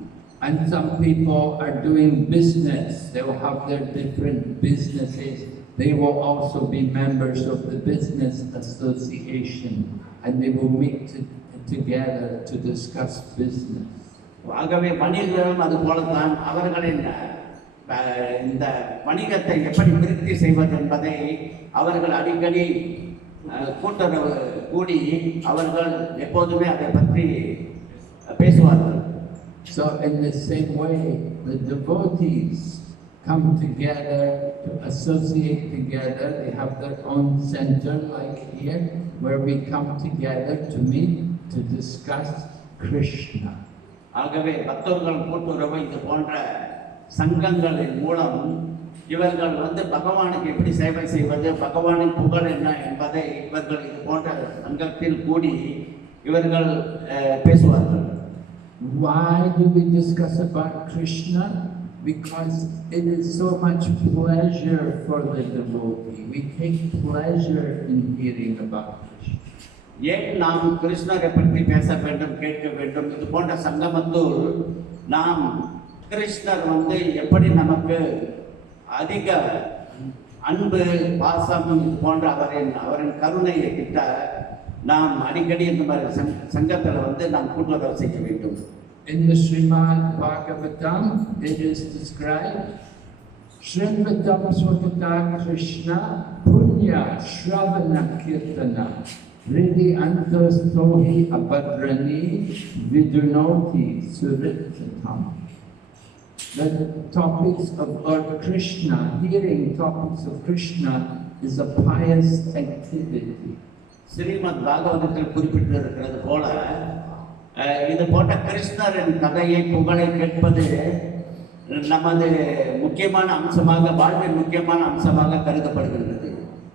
And some people are doing business. They will have their different businesses. They will also be members of the business association, and they will meet together to discuss business. ஆகவே வணிகர்களும் அது போலத்தான் அவர்களின் இந்த வணிகத்தை எப்படி விருத்தி செய்வது என்பதை அவர்கள் அடிக்கடி கூட்டுறவு கூடி அவர்கள் எப்போதுமே அதை பற்றி பேசுவார்கள். So in the same way, the devotees come together to associate together. They have their own center like here, where we come together to meet to discuss Krishna. ஆகவே பக்தர்கள் கூட்டுறவு இது போன்ற சங்கங்களின் மூலம் இவர்கள் வந்து பகவானுக்கு எப்படி சேவை செய்வது, பகவானின் புகழ் என்ன என்பதை இவர்கள் இது போன்ற சங்கத்தில் கூடி இவர்கள் பேசுவார்கள். Why do we discuss about Krishna? Because it is so much pleasure for the devotee. We take pleasure in hearing about Krishna. ஏன் நாம் கிருஷ்ணரை பற்றி பேச வேண்டும், கேட்க வேண்டும்? இது போன்ற சங்கமத்துள் நாம் கிருஷ்ணர் வந்து எப்படி நமக்கு அதிக அன்பு பாசம் இது போன்ற அவரின் கருணையை கிட்ட நாம் அடிக்கடி இந்த மாதிரி சங்கத்தில் வந்து நாம் கூட்டுறவு செய்ய வேண்டும். In the Srimad Bhagavatam, it is described, Srimvatam Swakata Krishna Punya Shravana Kirtana Riddhi Antastohi Abhadrani Vidunoti Suritatam. The topics of Lord Krishna, hearing topics of Krishna, is a pious activity. Srimad பாகவதத்தில் குறிப்பிட்டிருக்கிறது போல இது போன்ற கிருஷ்ணரின் கதையை புகழை கேட்பது நமது முக்கியமான அம்சமாக, வாழ்வின் முக்கியமான அம்சமாக கருதப்படுகின்றது.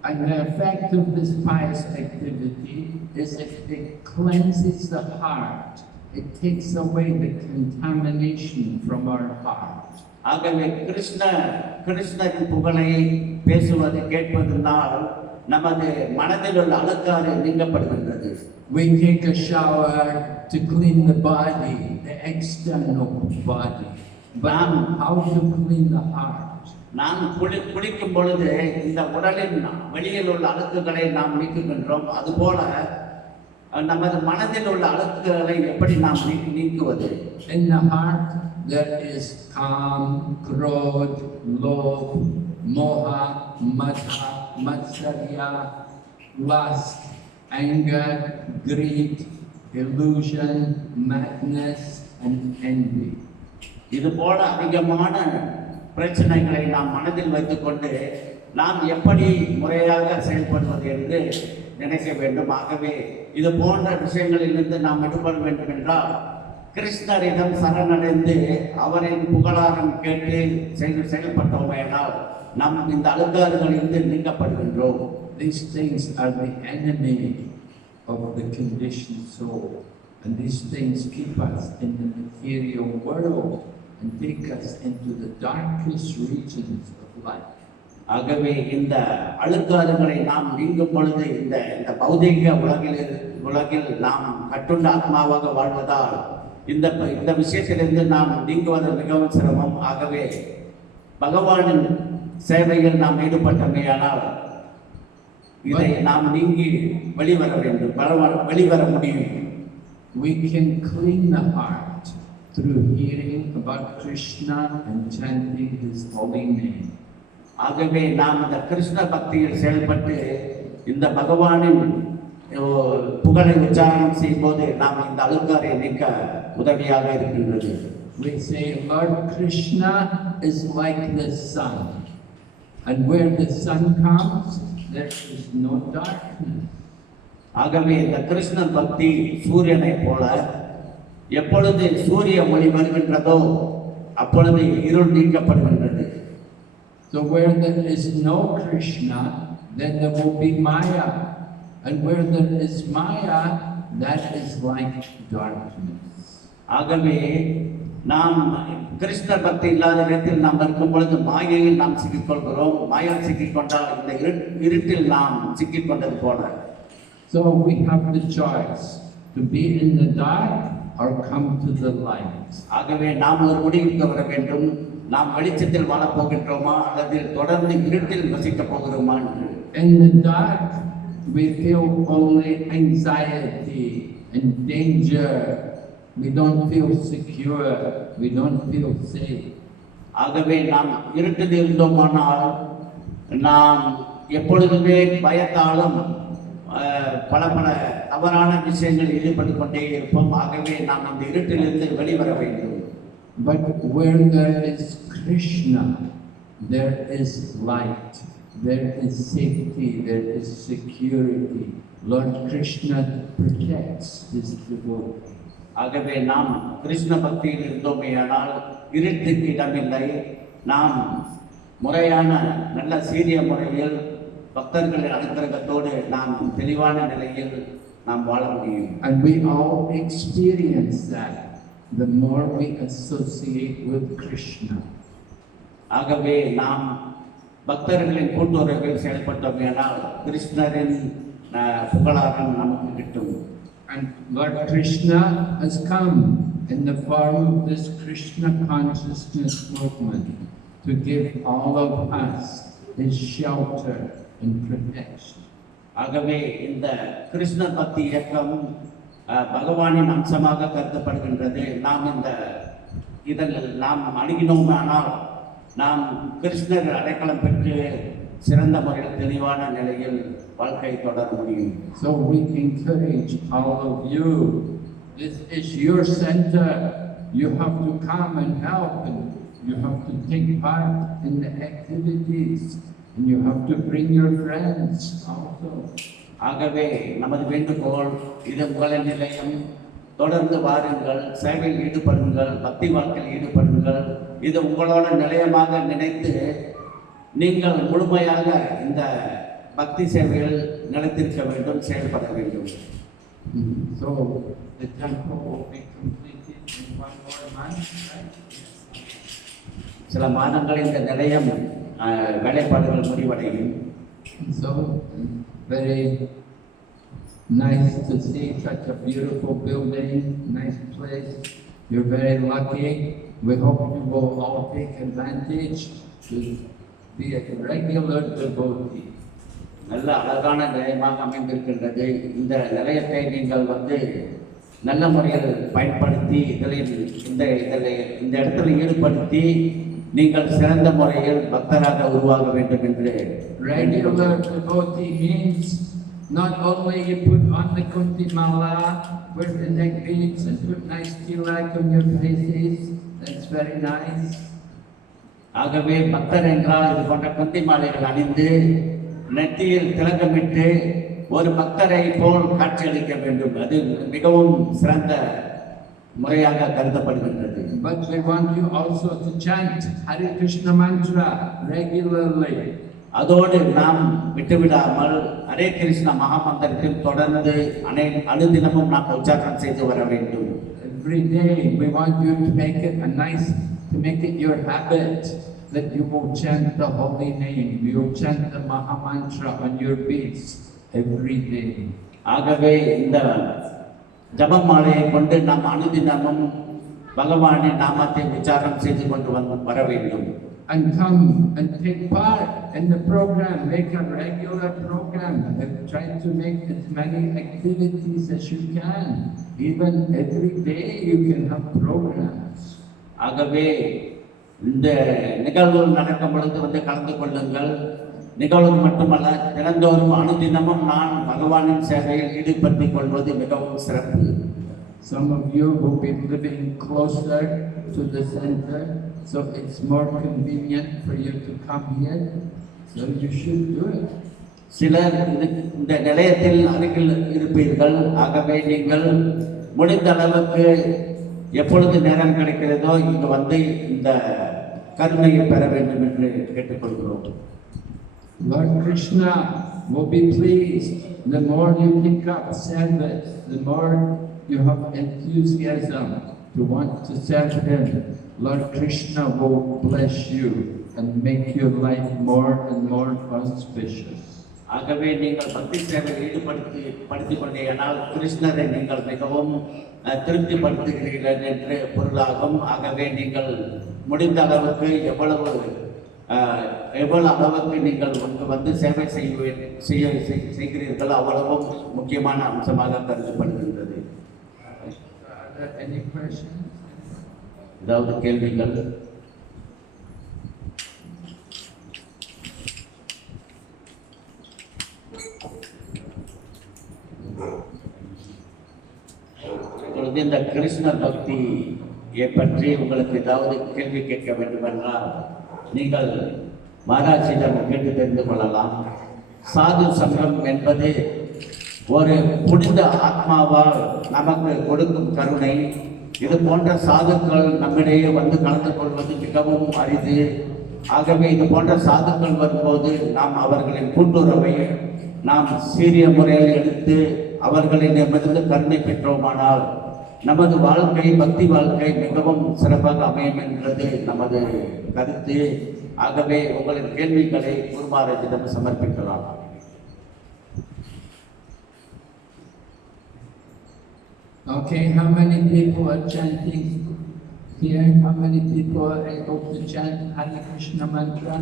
And the effect of this pious activity is that it cleanses the heart. It takes away the contamination from our heart. ஆகவே கிருஷ்ணரின் புகழை பேசுவது கேட்பதனால் நமது மனதில் உள்ள அழுக்காறு நீங்கப்படுகின்றது. We take a shower to clean the body, the external body. But how to clean the heart? நாம் குளிக்கும் பொழுது இந்த உடலின் வெளியில் உள்ள அழுக்குகளை நாம் நீக்குகின்றோம். அதுபோல நமது மனதில் உள்ள அழுக்குகளை எப்படி நாம் நீக்குவது? In the heart there is Kam, Krodh, Lobh, Moha, Mata, Matsarya, lust, anger, greed, illusion, madness and envy. இது போல அதிகமான பிரச்சனைகளை நாம் மனதில் வைத்துக்கொண்டு நாம் எப்படி முறையாக செயல்படுவது என்று நினைக்க வேண்டும். ஆகவே இது போன்ற விஷயங்களிலிருந்து நாம் விடுபட வேண்டும் என்றால் கிருஷ்ணரிடம் சரணடைந்து அவரின் புகழாரம் கேட்டு செயல்பட்டோமேனால் நாம் இந்த அழுக்காறுகளிலிருந்து நீக்கப்படுகின்றோம். These things are the enemy of the conditioned soul, and these things keep us in the material world and take us into the darkest regions of life. ஆகவே இந்த அழுக்காறுகளை நாம் நீங்கும் பொழுது இந்த பௌதிக உலகில் நாம் கட்டுண்ட ஆத்மாவாக வாழ்வதால் இந்த விஷயத்திலிருந்து நாம் நீங்குவது மிகவும் சிரமம். ஆகவே பகவானின் சேவையில் நாம் ஈடுபட்டமையானால் இதை நாம் நீங்கி வெளிவர முடியும். We can clean the heart through hearing about Krishna and chanting his holy name. ஆகவே நாம் இந்த கிருஷ்ண பக்தியில் செயல்பட்டு இந்த பகவானின் புகழை உச்சாரணம் செய்யும்போது நாம் இந்த அழுக்காரை நீக்க உதவியாக இருக்கின்றது. We say Lord Krishna is like the sun, and where the sun comes there is no darkness. ஆகவே இந்த கிருஷ்ண பக்தி சூரியனை போல எப்பொழுது சூரிய ஒளி வருகின்றதோ அப்பொழுது இருள் நீக்கப்படுகின்றது. So where there is no Krishna, then there will be Maya, and where there is Maya, that is like darkness. ஆகவே நாம் கிருஷ்ண பக்தி இல்லாத இடத்தில் நாம் இருக்கும் பொழுது மாயையில் நாம் சிக்கிக்கொள்கிறோம். மாயால் சிக்கிக்கொண்டால் இந்த இருட்டில் நாம் சிக்கிக்கொண்டது போல. So we have the choice to be in the dark or come to the light. ஆகவே நாம் ஒரு முடிவுக்கு வர வேண்டும். நாம் வெளிச்சத்தில் வாழப் போகின்றோமா அல்லது தொடர்ந்து இருட்டில் வசிக்க போகிறோமா என்று. In the dark we feel only anxiety and danger. We don't feel secure. We don't feel safe. ஆகவே நாம் இருட்டில் இருந்தோமானால் நாம் எப்பொழுதுமே பயத்தாலும் பல தவறான விஷயங்களில் ஈடுபட்டு கொண்டே இருப்போம். ஆகவே நாம் இந்த இருட்டிலிருந்து வெளிவர வேண்டும். But where there is Krishna, there is light, there is safety, there is security. Lord Krishna protects his devotees. ஆகவே நாம் கிருஷ்ண பக்தியில் இருந்தோமேயானால் இருட்டுக்கு இடமில்லை. நாம் முறையான நல்ல சீரிய முறையில் பக்தர்களின் அனுகிரகத்தோடு நாம் தெளிவான நிலையில் நாம் வாழ முடியும். And we all experience that the more we associate with Krishna. ஆகவே நாம் பக்தர்களின் கூட்டுறவில் செயல்பட்டோமேயானால் கிருஷ்ணரின் புகழாரம் நமக்கு கிட்டும். And Lord Krishna has come in the form of this Krishna consciousness movement to give all of us his shelter and protection. ஆகவே இந்த கிருஷ்ண பக்தி இயக்கம் பகவானின் அம்சமாக கருதப்படுகின்றது. நாம் இதில் நாம் அணுகினோமானால் நாம் கிருஷ்ணர் அடைக்கலம் பெற்று சிறந்த முறையில் தெளிவான நிலையில் வாழ்க்கை தொடர முடியும். So we encourage all of you. This is your center. You have to come and help, and you have to take part in the activities, and you have to bring your friends also. ஆகவே நமது வேண்டுகோள் இது உங்களின் நிலையம். தொடர்ந்து வாருங்கள், சேவையில் ஈடுபடுங்கள், பக்தி வாழ்க்கையில் ஈடுபடுங்கள். இது உங்களோட நிலையமாக நினைத்து நீங்கள் முழுமையாக இந்த பக்தி சேவையில் நிலைத்திருக்க வேண்டும், செயல்பட வேண்டும். So the temple will be completed in 1 more month, right? சில மாதங்களில் இந்த நிலையம் வேலைப்பாடுகள் முடிவடையும். So, very nice to see such a beautiful building, nice place. You're very lucky. We hope you will all take advantage to be a regular devotee. நல்ல அழகான நிலையமாக அமைந்திருக்கின்றது. இந்த நிலையத்தை நீங்கள் நல்ல முறையில் பயன்படுத்தி இந்த இடத்துல ஈடுபடுத்தி நீங்கள் சிறந்த முறையில் பக்தராக உருவாக வேண்டும் என்று. Regular devotee means not only you put on the Kunti Mala, wear the neck beads and put nice tilak on your faces. That's very nice. ஆகவே பக்தர் என்றால் இது போன்ற குந்தி மாலைகள் அணிந்து நெற்றியில் திலகமிட்டு ஒரு பக்தரை போல் காட்சியளிக்க வேண்டும். அது மிகவும் சிறந்த முறையாக கருதப்படுகின்றது. But we want you also to chant Hare Krishna mantra regularly. அதோடு நாம் விட்டுவிடாமல் ஹரே கிருஷ்ண மகாமந்திரத்தில் தொடர்ந்து அனுதினமும் நாம் உச்சாரணம் செய்து வர வேண்டும். Every day we want you to make it your habit that you will chant the holy name, you will chant the Maha Mantra on your beads every day. ஆகவே இந்த ஜப மாலையை கொண்டு நாம் அனுதினமும் பகவானின் நாமத்தை உச்சாரணம் செய்து கொண்டு வர வேண்டும். And come and take part in the program, make a regular program, and try to make as many activities as you can. Even every day you can have programs. ஆகவே இந்த நிகழ்வுகள் நடக்கும் பொழுது கலந்து கொள்ளுங்கள். நிகழ்வு மட்டுமல்ல, தினந்தோறும் அனுதினமும் நான் பகவானின் சேவையில் ஈடுபடுத்திக் கொள்வது மிகவும் சிறப்பு. Some of you will be living closer to the center, so it's more convenient for you to come here, so you should do it. சிலர் இந்த நிலையத்தில் அருகில் இருப்பீர்கள். ஆகவே நீங்கள் முடிந்த அளவுக்கு எப்பொழுது நேரம் கிடைக்கிறதோ இங்கு இந்த கருணையை பெற வேண்டும் என்று கேட்டுக்கொள்கிறோம். Lord Krishna will be pleased. The more you pick up service, the more you have enthusiasm to want to serve Him. Lord Krishna will bless you and make your life more and more auspicious. ஆகவே நீங்கள் பக்தி சேவையில் ஈடுபடுத்திக் கொண்டீர்கள், கிருஷ்ணரை நீங்கள் மிகவும் திருப்திப்படுத்துகிறீர்கள் என்று பொருளாகும். ஆகவே நீங்கள் முடிந்த அளவுக்கு எவ்வளவு அளவுக்கு நீங்கள் சேவை செய்கிறீர்கள் அவ்வளவும் முக்கியமான அம்சமாக கருதப்படுகின்றது. ஏதாவது கேள்விகள்? இந்த கிருஷ்ணர் பக்தியை பற்றி உங்களுக்கு ஏதாவது கேள்வி கேட்க வேண்டும் என்றால் நீங்கள் மகாராஜிடம் கேட்டு தெரிந்து கொள்ளலாம். சாது சங்கம் என்பது ஒரு புனித ஆத்மாவால் நமக்கு கொடுக்கும் கருணை. இது போன்ற சாதுக்கள் நம்மிடையே கலந்து கொள்வது மிகவும் அரிது. ஆகவே இது போன்ற சாதுக்கள் வரும்போது நாம் அவர்களின் கூட்டுறவை நாம் சீரிய முறையில் எடுத்து அவர்களிடமிருந்து கருணை பெற்றோமானால் நமது வாழ்க்கை, பக்தி வாழ்க்கை மிகவும் சிறப்பாக அமையும் என்றது நமது கருத்து. ஆகவே உங்களின் கேள்விகளை குரு மகாராஜிடம் சமர்ப்பிக்கலாம். Okay, how many people are chanting here? How many people are able to chant Hare Krishna mantra?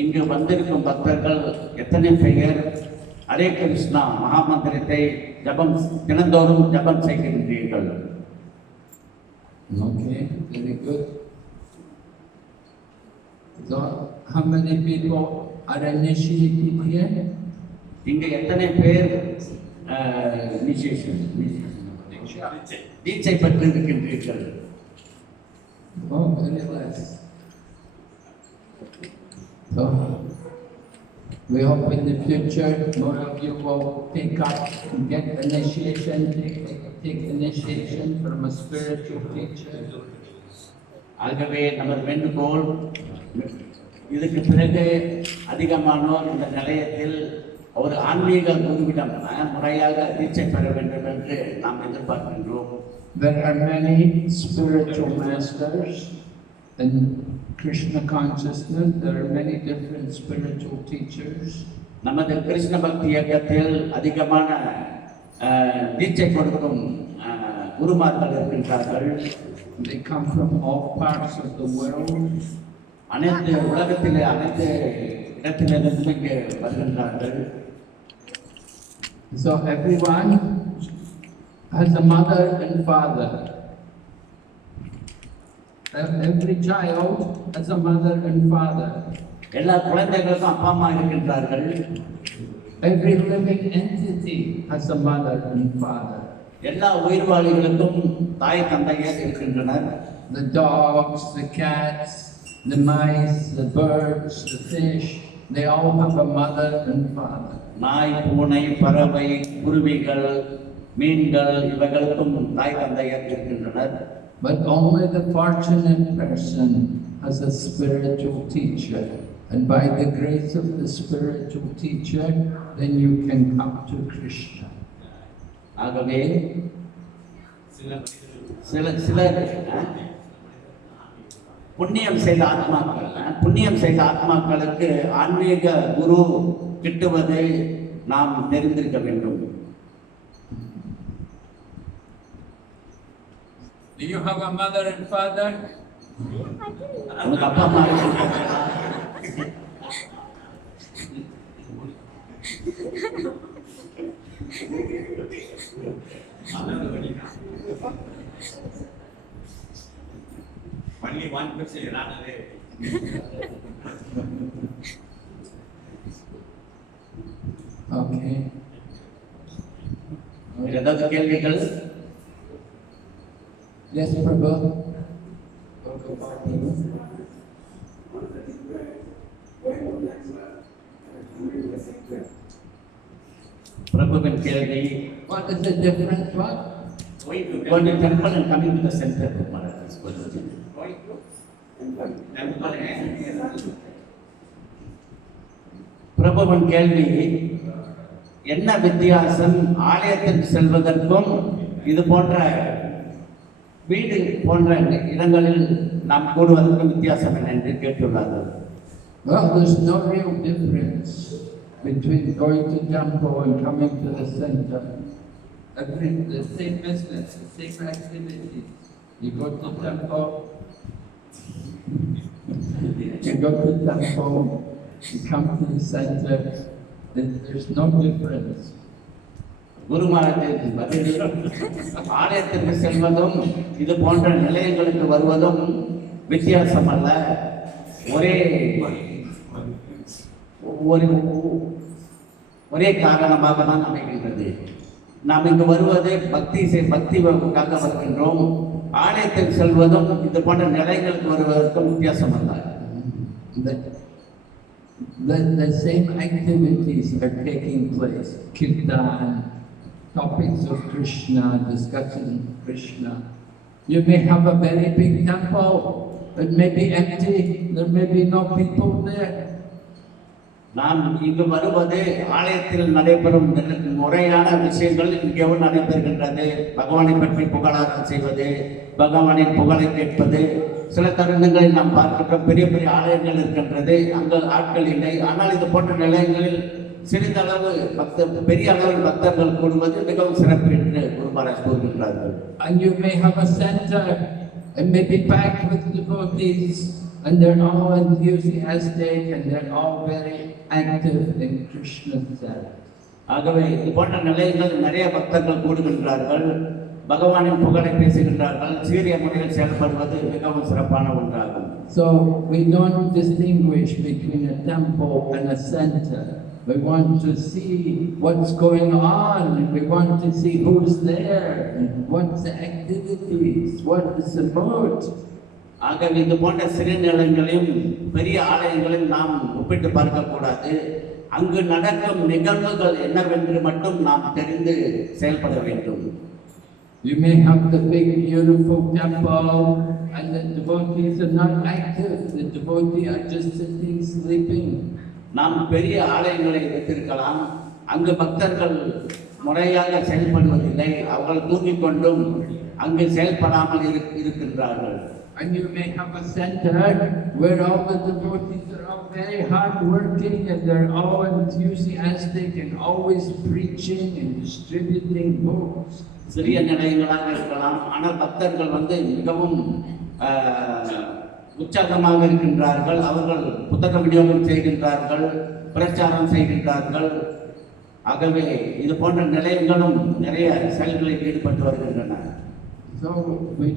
இங்கு வந்திருக்கும் பக்தர்கள் எத்தனை பெயர் ஹரே கிருஷ்ணா மகாமந்திரத்தை தினந்தோறும் ஜபம் செய்கின்றீர்கள்? Okay, very good. So, how many people are initiated here? இங்கு எத்தனை பேர் தீட்சை பெற்று இருக்கின்றீர்கள்? Oh, very less. So, we hope in the future more of you will take up and get initiation, take initiation from a spiritual teacher. ஆகவே நமது வேண்டுகோள், இதுக்கு பிறகு அதிகமானோர் இந்த நிலையத்தில் ஒரு ஆன்மீக குருவிடம் முறையாக தீட்சை பெற வேண்டும் என்று நாம் எதிர்பார்க்கின்றோம். There are many spiritual masters in Krishna consciousness. There are many different spiritual teachers. நமது கிருஷ்ண பக்தி இயக்கத்தில் அதிகமான தீட்சை கொடுக்கும் குருமார்கள் இருக்கின்றார்கள். They come from all parts of the world. அனைத்து உலகத்திலே அனைத்து இடத்திலிருந்து இங்கே வருகின்றார்கள். So everyone has a mother and father. Every child has a mother and father. எல்லா குழந்தைகளுக்கும் அப்பா அம்மா இருக்கின்றார்கள். Every living entity has a mother and father. எல்லா உயிர்வாழிகளுக்கும் தாய் தந்தையர் இருக்கின்றனர். The dogs, the cats, the mice, the birds, the fish, they all have a mother and father. நாய், பூனை, பறவை, குருவிகள், மீன்கள் இவைகளுக்கும் தாய் தந்தையர் இருக்கின்றனர். But only the fortunate person has a spiritual teacher. And by the grace of the spiritual teacher, then you can come to Krishna. ஆகவே சிலர் புண்ணியம் செய்த ஆத்மாக்களுக்கு ஆன்மீக குரு கிட்டுவதை நாம் தெரிந்திருக்க வேண்டும். Do you have a mother and father? உனக்கு அப்பா அம்மா Only one question, another. Okay. ஏதாவது கேள்விகள்? Yes, Prabhu. பிரபுவின் கேள்வி. What is the difference? What? Going to temple and coming to the center. பிரபுவின் கேள்வி, என்ன வித்தியாசம் ஆலயத்திற்கு செல்வதற்கும் இது போன்ற வீடு போன்ற இடங்களில் நாம் கூடுவதற்கும் வித்தியாசம் என்ன என்று கேட்டுள்ளார்கள். Well, there's no real difference between going to temple and coming to the center. The same business, the same activities. You go to temple, you come to the center. There's no difference. ஆலயத்திற்கு செல்வதும் இது போன்ற நிலையங்களுக்கு வருவதும் வித்தியாசம் அல்ல. ஒரே காரணமாக தான் அமைகின்றது. நாம் இங்கு வருவது பக்திக்காக வருகின்றோம். ஆலயத்திற்கு செல்வதும் இது போன்ற நிலையங்களுக்கு வருவதற்கும் வித்தியாசம் அல்ல. The same activities are taking place. Kirtan, topics of Krishna, discussion of Krishna. You may have a very big temple, it may be empty, there may be no people there. நாம் இங்கு வருவது ஆலயத்தில் நடைபெறும் முறையான விஷயங்கள் இங்கேவும் நடைபெறுகின்றது. பகவானை பற்றி புகழாரம் செய்வது, பகவானின் புகழை கேட்பது. சில தருணங்களில் நாம் பார்க்கின்றோம் பெரிய பெரிய ஆலயங்கள் இருக்கின்றது, அங்கு ஆட்கள் இல்லை. ஆனால் இது போன்ற நிலையங்களில் சிறிதளவு பெரிய அளவில் பக்தர்கள் கூடுவது மிகவும் சிறப்பு என்று குரு மகாராஜ் கூறுகின்றார்கள். And you may have a center, it may be packed with devotees, and they're all enthusiastic and they're all very active in Krishna's service. ஆகவே இது போன்ற நிலையங்கள் நிறைய பக்தர்கள் கூடுகின்றார்கள், பகவானின் புகழை பேசுகின்றார்கள், சீரிய முறையில் செயல்படுவது மிகவும் சிறப்பான ஒன்றாகும். So we don't distinguish between a temple and a center. We want to see what's going on, we want to see who's there, and what's the activities, what is the mood. ஆகவே இது போன்ற சிறிய நிலையங்களையும் பெரிய ஆலயங்களையும் நாம் ஒப்பிட்டு பார்க்கக்கூடாது. அங்கு நடக்கும் நிகழ்வுகள் என்னவென்று மட்டும் நாம் தெரிந்து செயல்பட வேண்டும். You may have the big beautiful temple and the devotees are not active, the devotees are just sitting sleeping. நாம் பெரிய ஆலயங்களை வைத்திருக்கலாம், அங்கு பக்தர்கள் முறையாக செயல்படுவதில்லை, அவர்கள் தூங்கிக் கொண்டும் அங்கு செயல்படாமல் இருக்கின்றார்கள். And you may have a center where all the devotees are out very hardworking and they're all enthusiastic and always preaching and distributing books. சிறிய நிலையங்களாக இருக்கலாம், ஆனால் பக்தர்கள் வந்து மிகவும் ஆஹ், உற்சாகமாக இருக்கின்றார்கள். அவர்கள் புத்தக விநியோகம் செய்கின்றார்கள், பிரச்சாரம் செய்கின்றார்கள். ஆகவே இது போன்ற நிலையங்களும் நிறைய செயல்களில் ஈடுபட்டு வருகின்றன. So we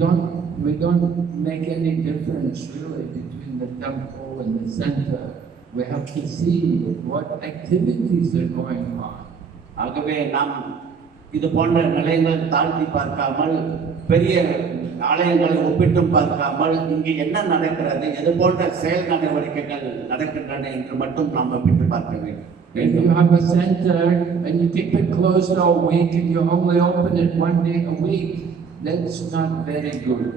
don't make any difference really between the temple and the center. We have to see what activities are going on. ஆகவே நாம் இது போன்ற நிலையங்களை தாழ்த்தி பார்க்காமல், பெரிய ஆலயங்களை ஒப்பிட்டும் பார்க்காமல், இங்கு என்ன நடக்கிறது, எது போன்ற செயல் நடவடிக்கைகள் நடக்கின்றன என்று மட்டும் நாம் ஒப்பிட்டு பார்க்க வேண்டும். If you have a center and you keep it closed all week and you only open it one day a week, that's not very good.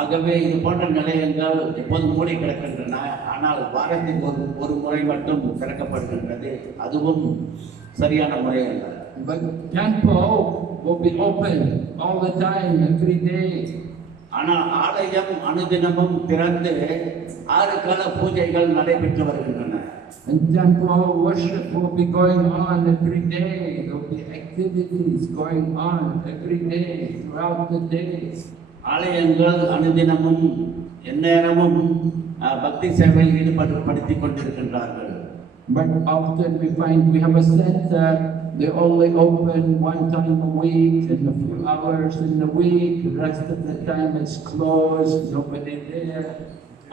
ஆகவே இது போன்ற நிலையங்கள் எப்போது மூடி கிடக்கின்றன, ஆனால் வாரத்துக்கு ஒரு முறை மட்டும் திறக்கப்படுகின்றது. அதுவும் சரியான முறை அல்ல. But temple will be open all the time, every day. ஆனால் ஆலயம் அனுதினமும் திறந்து 6 கால பூஜைகள் நடைபெற்று வருகின்றன. And temple worship will be going on every day. There will be activities going on every day, throughout the day. ஆலயங்கள் அனுதினமும் எந்நேரமும் பக்தி சேவையில் ஈடுபடுத்திக் கொண்டிருக்கின்றார்கள். But often we find we have a center, they only open one time a week and a few hours in the week, the rest of the time it's closed, nobody there.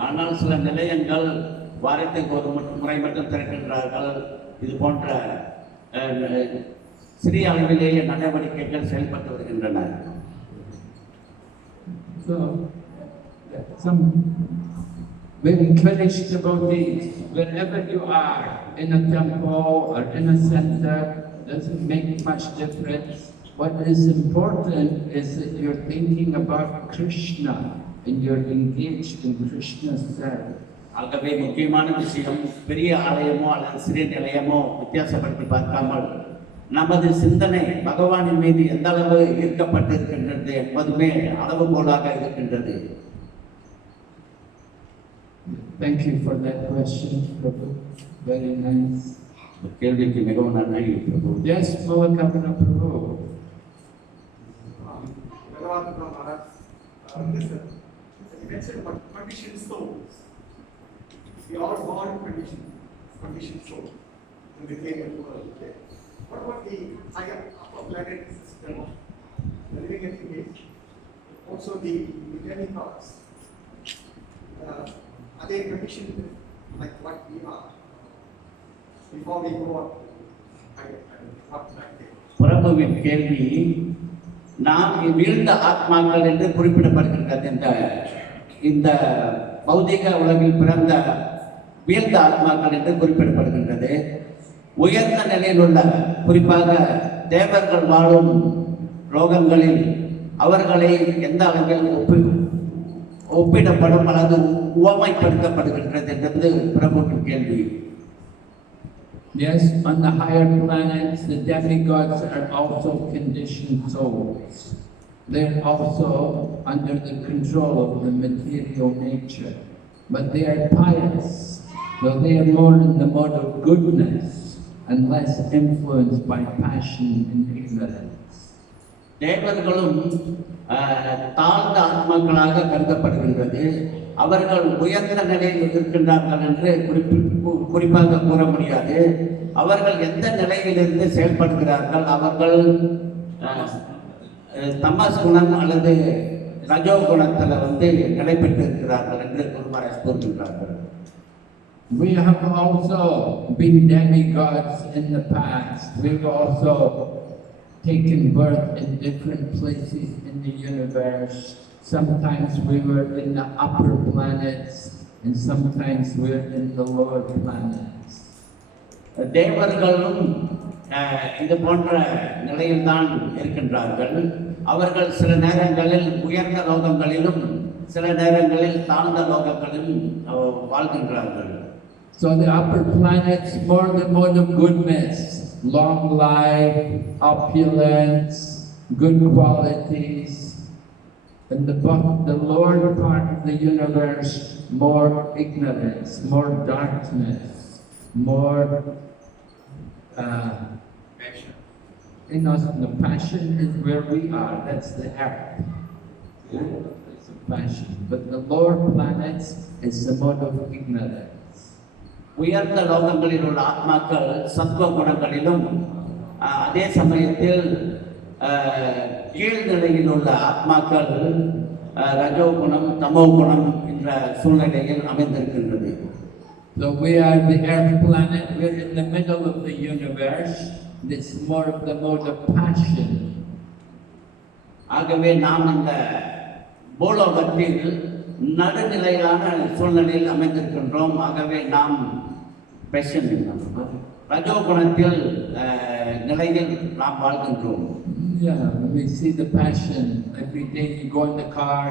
ஆனால் சில நிலையங்கள் வாரத்துக்கு ஒரு முறை மட்டும் திறக்கின்றார்கள். இது போன்ற சிறிய அளவிலேயே நடவடிக்கைகள் செயல்பட்டு வருகின்றன. So, we're encouraged devotees, wherever you are, in a temple or in a center, doesn't make much difference. What is important is that you're thinking about Krishna and you're engaged in Krishna's service. ஆகவே முக்கியமான விஷயம், பெரிய ஆலயமோ அல்லது சிறிய நிலையமோ வித்தியாசப்படுத்தி பார்க்காமல் நமது சிந்தனை பகவானின் மீது எந்த அளவு ஈர்க்கப்பட்டிருக்கின்றது என்பதுமே அளவுகோலாக இருக்கின்றது. Thank you for that question, Prabhu. Very nice. கேள்விக்கு மிகவும் நன்றி பிரபு. Yes, Mulakavana Prabhu. You mentioned conditioned souls. We are born conditioned souls in the material world. What about the higher upper planet system, the living entities, also the demigods? Are they conditioned like what we are before we go up? Up back there. பிரபுவின் கேள்வி, நாம் வீழ்ந்த ஆத்மாக்கள் என்று குறிப்பிடப்படுகின்றது. இந்த பௌதிக உலகில் பிறந்த வீழ்ந்த ஆத்மாக்கள் என்று குறிப்பிடப்படுகின்றது. உயர்ந்த நிலையில் உள்ள, குறிப்பாக தேவர்கள் வாழும் லோகங்களில் அவர்களை எந்த அளவில் ஒப்பிடப்படும் அல்லது உவமைப்படுத்தப்படுகின்றது என்பது பிரபுவின் கேள்வி. Yes, on the higher planets, the demigods are also conditioned souls. They're also under the control of the material nature, but they are pious, so they are more in the mode of goodness and less influenced by passion and ignorance. தேவர்களும் தாழ்ந்த ஆத்மாக்களாக கருதப்படுகின்றது. அவர்கள் உயர்ந்த நிலையில் இருக்கின்றார்கள் என்று குறிப்பாக கூற முடியாது. அவர்கள் எந்த நிலையிலிருந்து செயல்படுகிறார்கள், அவர்கள் தமஸ் குணம் அல்லது ரஜோ குணத்தில் நிலை பெற்றிருக்கிறார்கள் என்று குருமராஜ் கூறுகின்றார்கள். We have also been demigods in the past. We've also taken birth in different places in the universe. Sometimes we were in the upper planets and sometimes we're in the lower planets. தேவர்களும் இது போன்ற நிலையில் தான் இருக்கின்றார்கள். அவர்கள் சில நேரங்களில் உயர்ந்த லோகங்களிலும் சில நேரங்களில் தாழ்ந்த லோகங்களிலும் வாழ்கின்றார்கள். So the upper planets more the mode of goodness, long life, opulence, good qualities. the lower part of the universe, more ignorance, more darkness, more, Passion. the passion is where we are, that's the earth. It's a passion. But the lower planets is the mode of ignorance. உயர்ந்த லோகங்களில் உள்ள ஆத்மாக்கள் சத்துவ குணங்களிலும் அதே சமயத்தில் கீழ்நிலையில் உள்ள ஆத்மாக்கள் ரஜோகுணம் தமோ குணம் என்ற சூழ்நிலையில் அமைந்திருக்கின்றது. So we are the earth planet, we're in the middle of the universe. It's more of the mode of passion. ஆகவே நாம் இந்த பூலோகத்தில் நடுநிலையிலான சூழ்நிலையில் அமைந்திருக்கின்றோம். ஆகவே நாம் பேஷன் ரஜோகுணத்தில் நிலையில் நாம் வாழ்கின்றோம். Yeah, we see the passion. Every day you go in the car,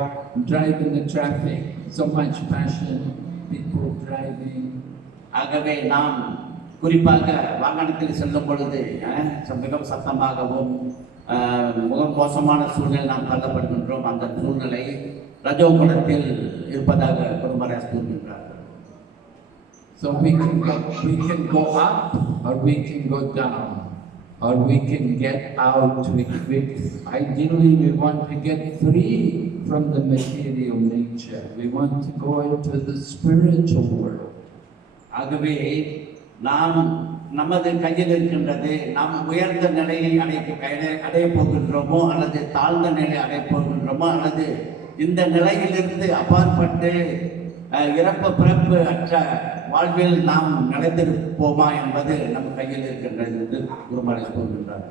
drive in the traffic, so much passion, people driving. ஆகவே நாம் குறிப்பாக வாகனத்தில் செல்லும் பொழுது மிகவும் சத்தமாகவும் மிகவும் மோசமான சூழ்நிலை நாம் தள்ளப்படுகின்றோம். அந்த சூழ்நிலை ரஜோகுணத்தில் இருப்பதாக குருமராஜ் கூறுகின்றார். So we can go up or we can go down, or we can get out. Ideally, we want to get free from the material nature. We want to go into the spiritual world. ஆகவே நாம் நமது கையில் இருக்கின்றது. நாம் உயர்ந்த நிலையை அடைய போகின்றோமோ அல்லது தாழ்ந்த நிலையை அடைய போகின்றோமோ அல்லது இந்த நிலையிலிருந்து அப்பாற்பட்டு இறப்பு பிறப்பு அற்ற வாழ்வில் நாம் நிலைத்திருப்போமா என்பது நம் கையில் இருக்கின்றது என்று குருமராஜ் கூறுகின்றார்.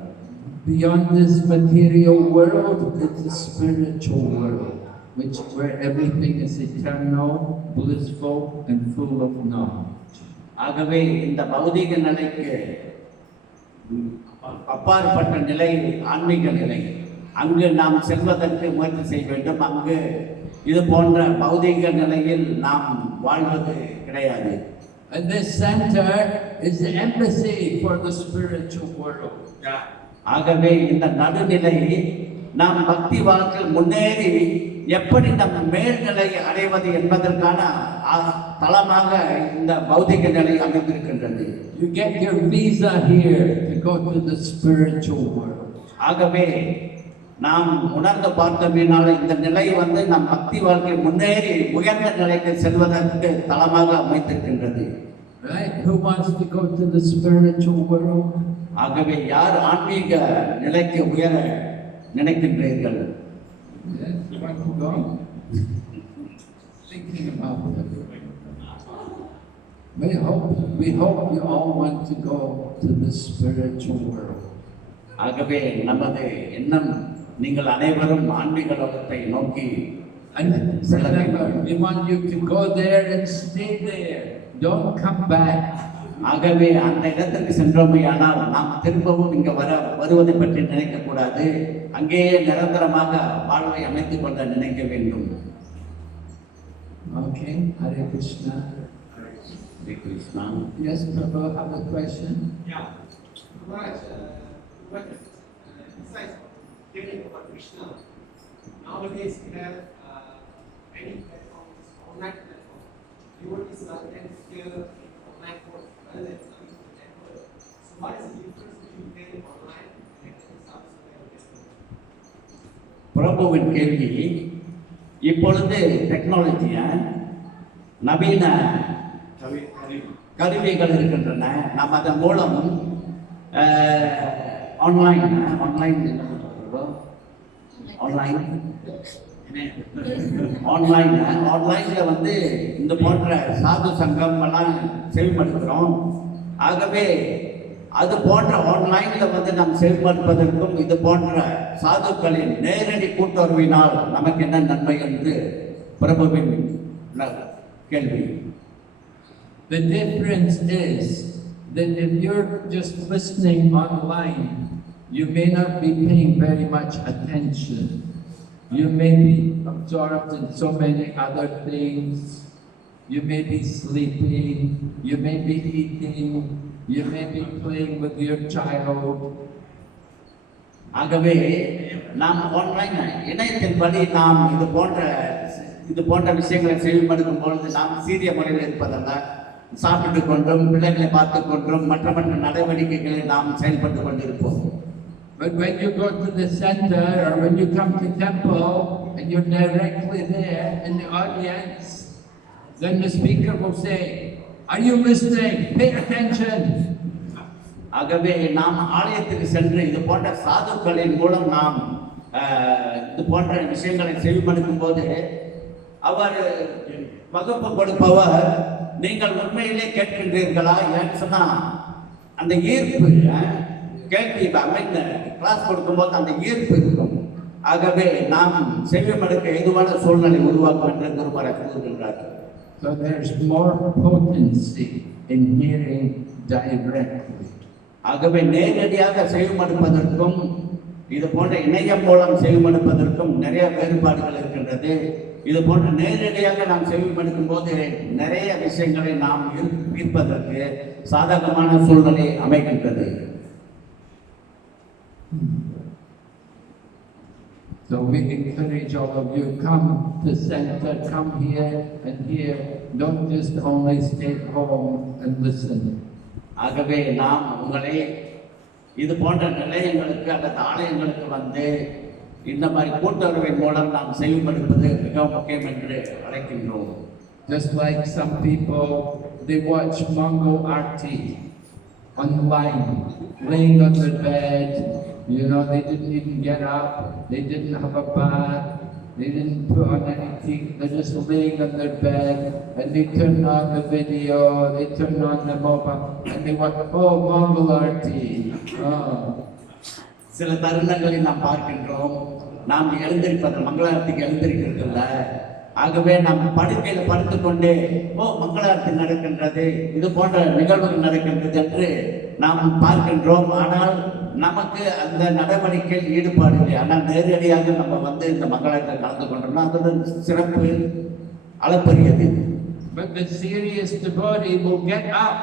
Beyond this material world, it's a spiritual world, where everything is eternal, blissful, and full of knowledge. ஆகவே இந்த பௌதிக நிலைக்கு அப்பாற்பட்ட நிலை ஆன்மீக நிலை. அங்கு நாம் செல்வதற்கு முயற்சி செய்ய வேண்டும். அங்கு இது போன்ற பௌதிக நிலையில் நாம் வாழ்வது கிடையாது. And this center is the embassy for the spiritual world. ஆகவே இந்த நடுநிலை நாம் பக்தி வாழ்க்கையில் முன்னேறி எப்படி நம் மேல்நிலையை அடைவது என்பதற்கான தளமாக இந்த பௌதிக நிலை அமைந்திருக்கின்றது. You get your visa here to go to the spiritual world. ஆகவே நாம் உணர்ந்து பார்த்தோம்னால இந்த நிலை நம் பக்தி வாழ்க்கை முன்னேறி உயர்ந்த நிலைக்கு செல்வதற்கு தளமாக அமைந்திருக்கின்றது. Right? Who wants to go to the spiritual world? ஆகவே யார் ஆன்மீக நிலைக்கு உயர நினைக்கின்றீர்கள்? Yes, you want to go? Thinking about it. We hope you all want to go to the spiritual world. ஆகவே நமது எண்ணம் நீங்கள் அனைவரும் ஆன்மீக லோகத்தை நோக்கி And remember, we want you to go there and stay there. Don't come back. ஆகவே அந்த இடத்திற்கு சென்றோமையானால் நாம் திரும்பவும் இங்க வருவதை பற்றி நினைக்க கூடாது. அங்கேயே நிரந்தரமாக வாழ்வை அமைத்துக் கொள்ள நினைக்க வேண்டும். Okay, Hare Krishna. Hare Krishna. Yes, Prabhu, have a question? Yeah. Maharaj, besides getting about Krishna, nowadays we have many platforms, online platforms. Devotees are then here in online course rather than coming to the temple. So what is the difference between getting online and subscribing? பிரபுவின் கேள்வி, இப்பொழுது டெக்னாலஜிய நவீன கருவிகள் இருக்கின்றன. நாம் அதன் மூலம் ஆன்லைன்ல இந்த போன்ற சாது சங்கம் எல்லாம் செயல்படுத்துகிறோம். ஆகவே அது போன்ற ஆன்லைன்ல நாம் செயல்படுவதற்கும் இது போன்ற சாதுக்களின் நேரடி கூட்டுறவினால் நமக்கு என்ன நன்மை என்று பிரபுவின் கேள்வி. The difference is that if you're just listening online, you may not be paying very much attention. You may be absorbed in so many other things. You may be sleeping, you may be eating, you may be playing with your child. ஆகவே நாம் ஆன்லைன் இணையத்தின்படி நாம் இது போன்ற விஷயங்களை செவிமடுக்கும் பொழுது நாம் சீரிய முறையில் இருப்பதல்ல, சாப்பிட்டு கொண்டும் பிள்ளைகளை பார்த்து கொண்டும் மற்ற நடவடிக்கைகளை நாம் செயல்பட்டு கொண்டிருப்போம். But when you go to the center or when you come to temple and you're directly there in the audience, then the speaker will say, "Are you listening? Pay attention." ஆகவே நாம் ஆலயத்துக்கு சென்று இது போன்ற சாதுக்களின் மூலம் நாம் இது போன்ற விஷயங்களை செவிமடுக்கும் போது அவர் வகுப்பு கொடுப்பவர், நீங்கள் உண்மையிலே கேட்கின்றீர்களா என்று சொன்னா அந்த ஈர்ப்பு கேள்வி அமைந்த கிளாஸ் கொடுக்கும்போது அந்த ஈர்ப்பு இருக்கும். ஆகவே நாம் செவிமடுக்க ஏதுவான சூழ்நிலை உருவாக்கும் என்று குருமார் கூறுகின்றார். So there's more potency in hearing directly. ஆகவே நேரடியாக செவிமடுப்பதற்கும் இது போன்ற இணையம் மூலம் செவிமடுப்பதற்கும் நிறைய வேறுபாடுகள் இருக்கின்றது. இது போன்ற நேரடியாக நாம் செவிமடுக்கும் போது நிறைய விஷயங்களை நாம் ஈர்ப்பதற்கு சாதகமான சூழ்நிலை அமைக்கின்றது. So we encourage all of you, come to center, come here and hear. Don't just only stay home and listen. ஆகவே நாம் உங்களை இது போன்ற நிலையங்களுக்கு அல்லது ஆலயங்களுக்கு வந்து இந்த மாதிரி கூட்டுறவின் மூலம் நாம் செவிமடுப்பது மிகவும் முக்கியம் என்று அழைக்கின்றோம். Just like some people, they watch Mango Aarti online, laying on their bed. You know, they didn't even get up, they didn't have a bath, they didn't put on anything, they're just laying on their bed and they turn on the video, they turn on the mobile and they watch, oh, Mangal Aarti. Oh. சில தருணங்களில் நாம் பார்க்கின்றோம், நாம் எழுந்திருப்பது மங்களாரத்துக்கு எழுந்திருக்கிறதில்ல. ஆகவே நாம் படுக்கையில் படுத்துக்கொண்டே மங்களாரத்தி நடக்கின்றது, இது போன்ற நிகழ்வுகள் நடக்கின்றது என்று நாம் பார்க்கின்றோம். ஆனால் நமக்கு அந்த நடவடிக்கையில் ஈடுபாடு இல்லை. ஆனால் நேரடியாக நம்ம வந்து இந்த மங்களாரத்தில் கலந்து கொண்டோம்னா அதோட சிறப்பு அளப்பரியது. But the serious devotee will get up,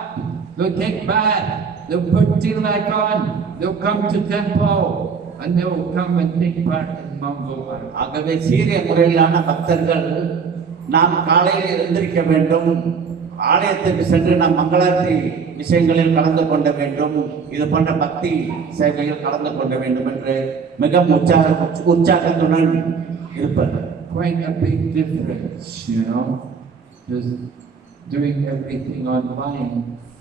they'll take bath, they'll put tilak on, they'll come to temple and they'll come and take part in Mangal Aarti. ஆகவே சீரிய முறையிலான பக்தர்கள் நாம் காலையில் எழுந்திருக்க வேண்டும், ஆலயத்திற்கு சென்று நாம் மங்களாரத்தி விஷயங்களில் கலந்து கொள்ள வேண்டும், இது போன்ற பக்தி சேவையில் கலந்து கொள்ள வேண்டும் என்று மிக உற்சாகத்துடன் இருப்பர். Quite a big difference, you know, just doing everything online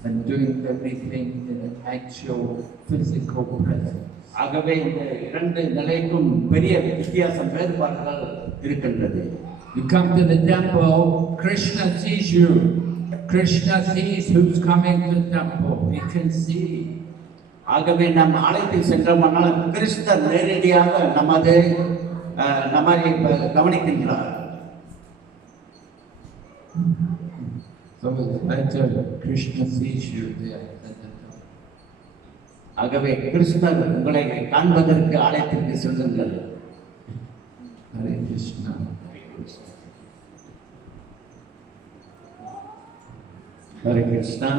and doing everything in an actual physical presence. ஆகவே இந்த இரண்டு நிலைக்கும் பெரிய வித்தியாசம், வேறுபாடுகள் இருக்கின்றது. You come to the temple, Krishna sees you. Krishna sees who's coming to the temple. He can see. ஆகவே நாம் ஆலயத்தில் சென்றோமானால் கிருஷ்ணர் நேரடியாக நம்மை கவனிக்கின்றார். So it's better Krishna sees you there than the temple. ஆகவே கிருஷ்ணர் உங்களை காண்பதற்கு ஆலயத்திற்கு செல்லுங்கள். Hare Krishna. Hare Krishna.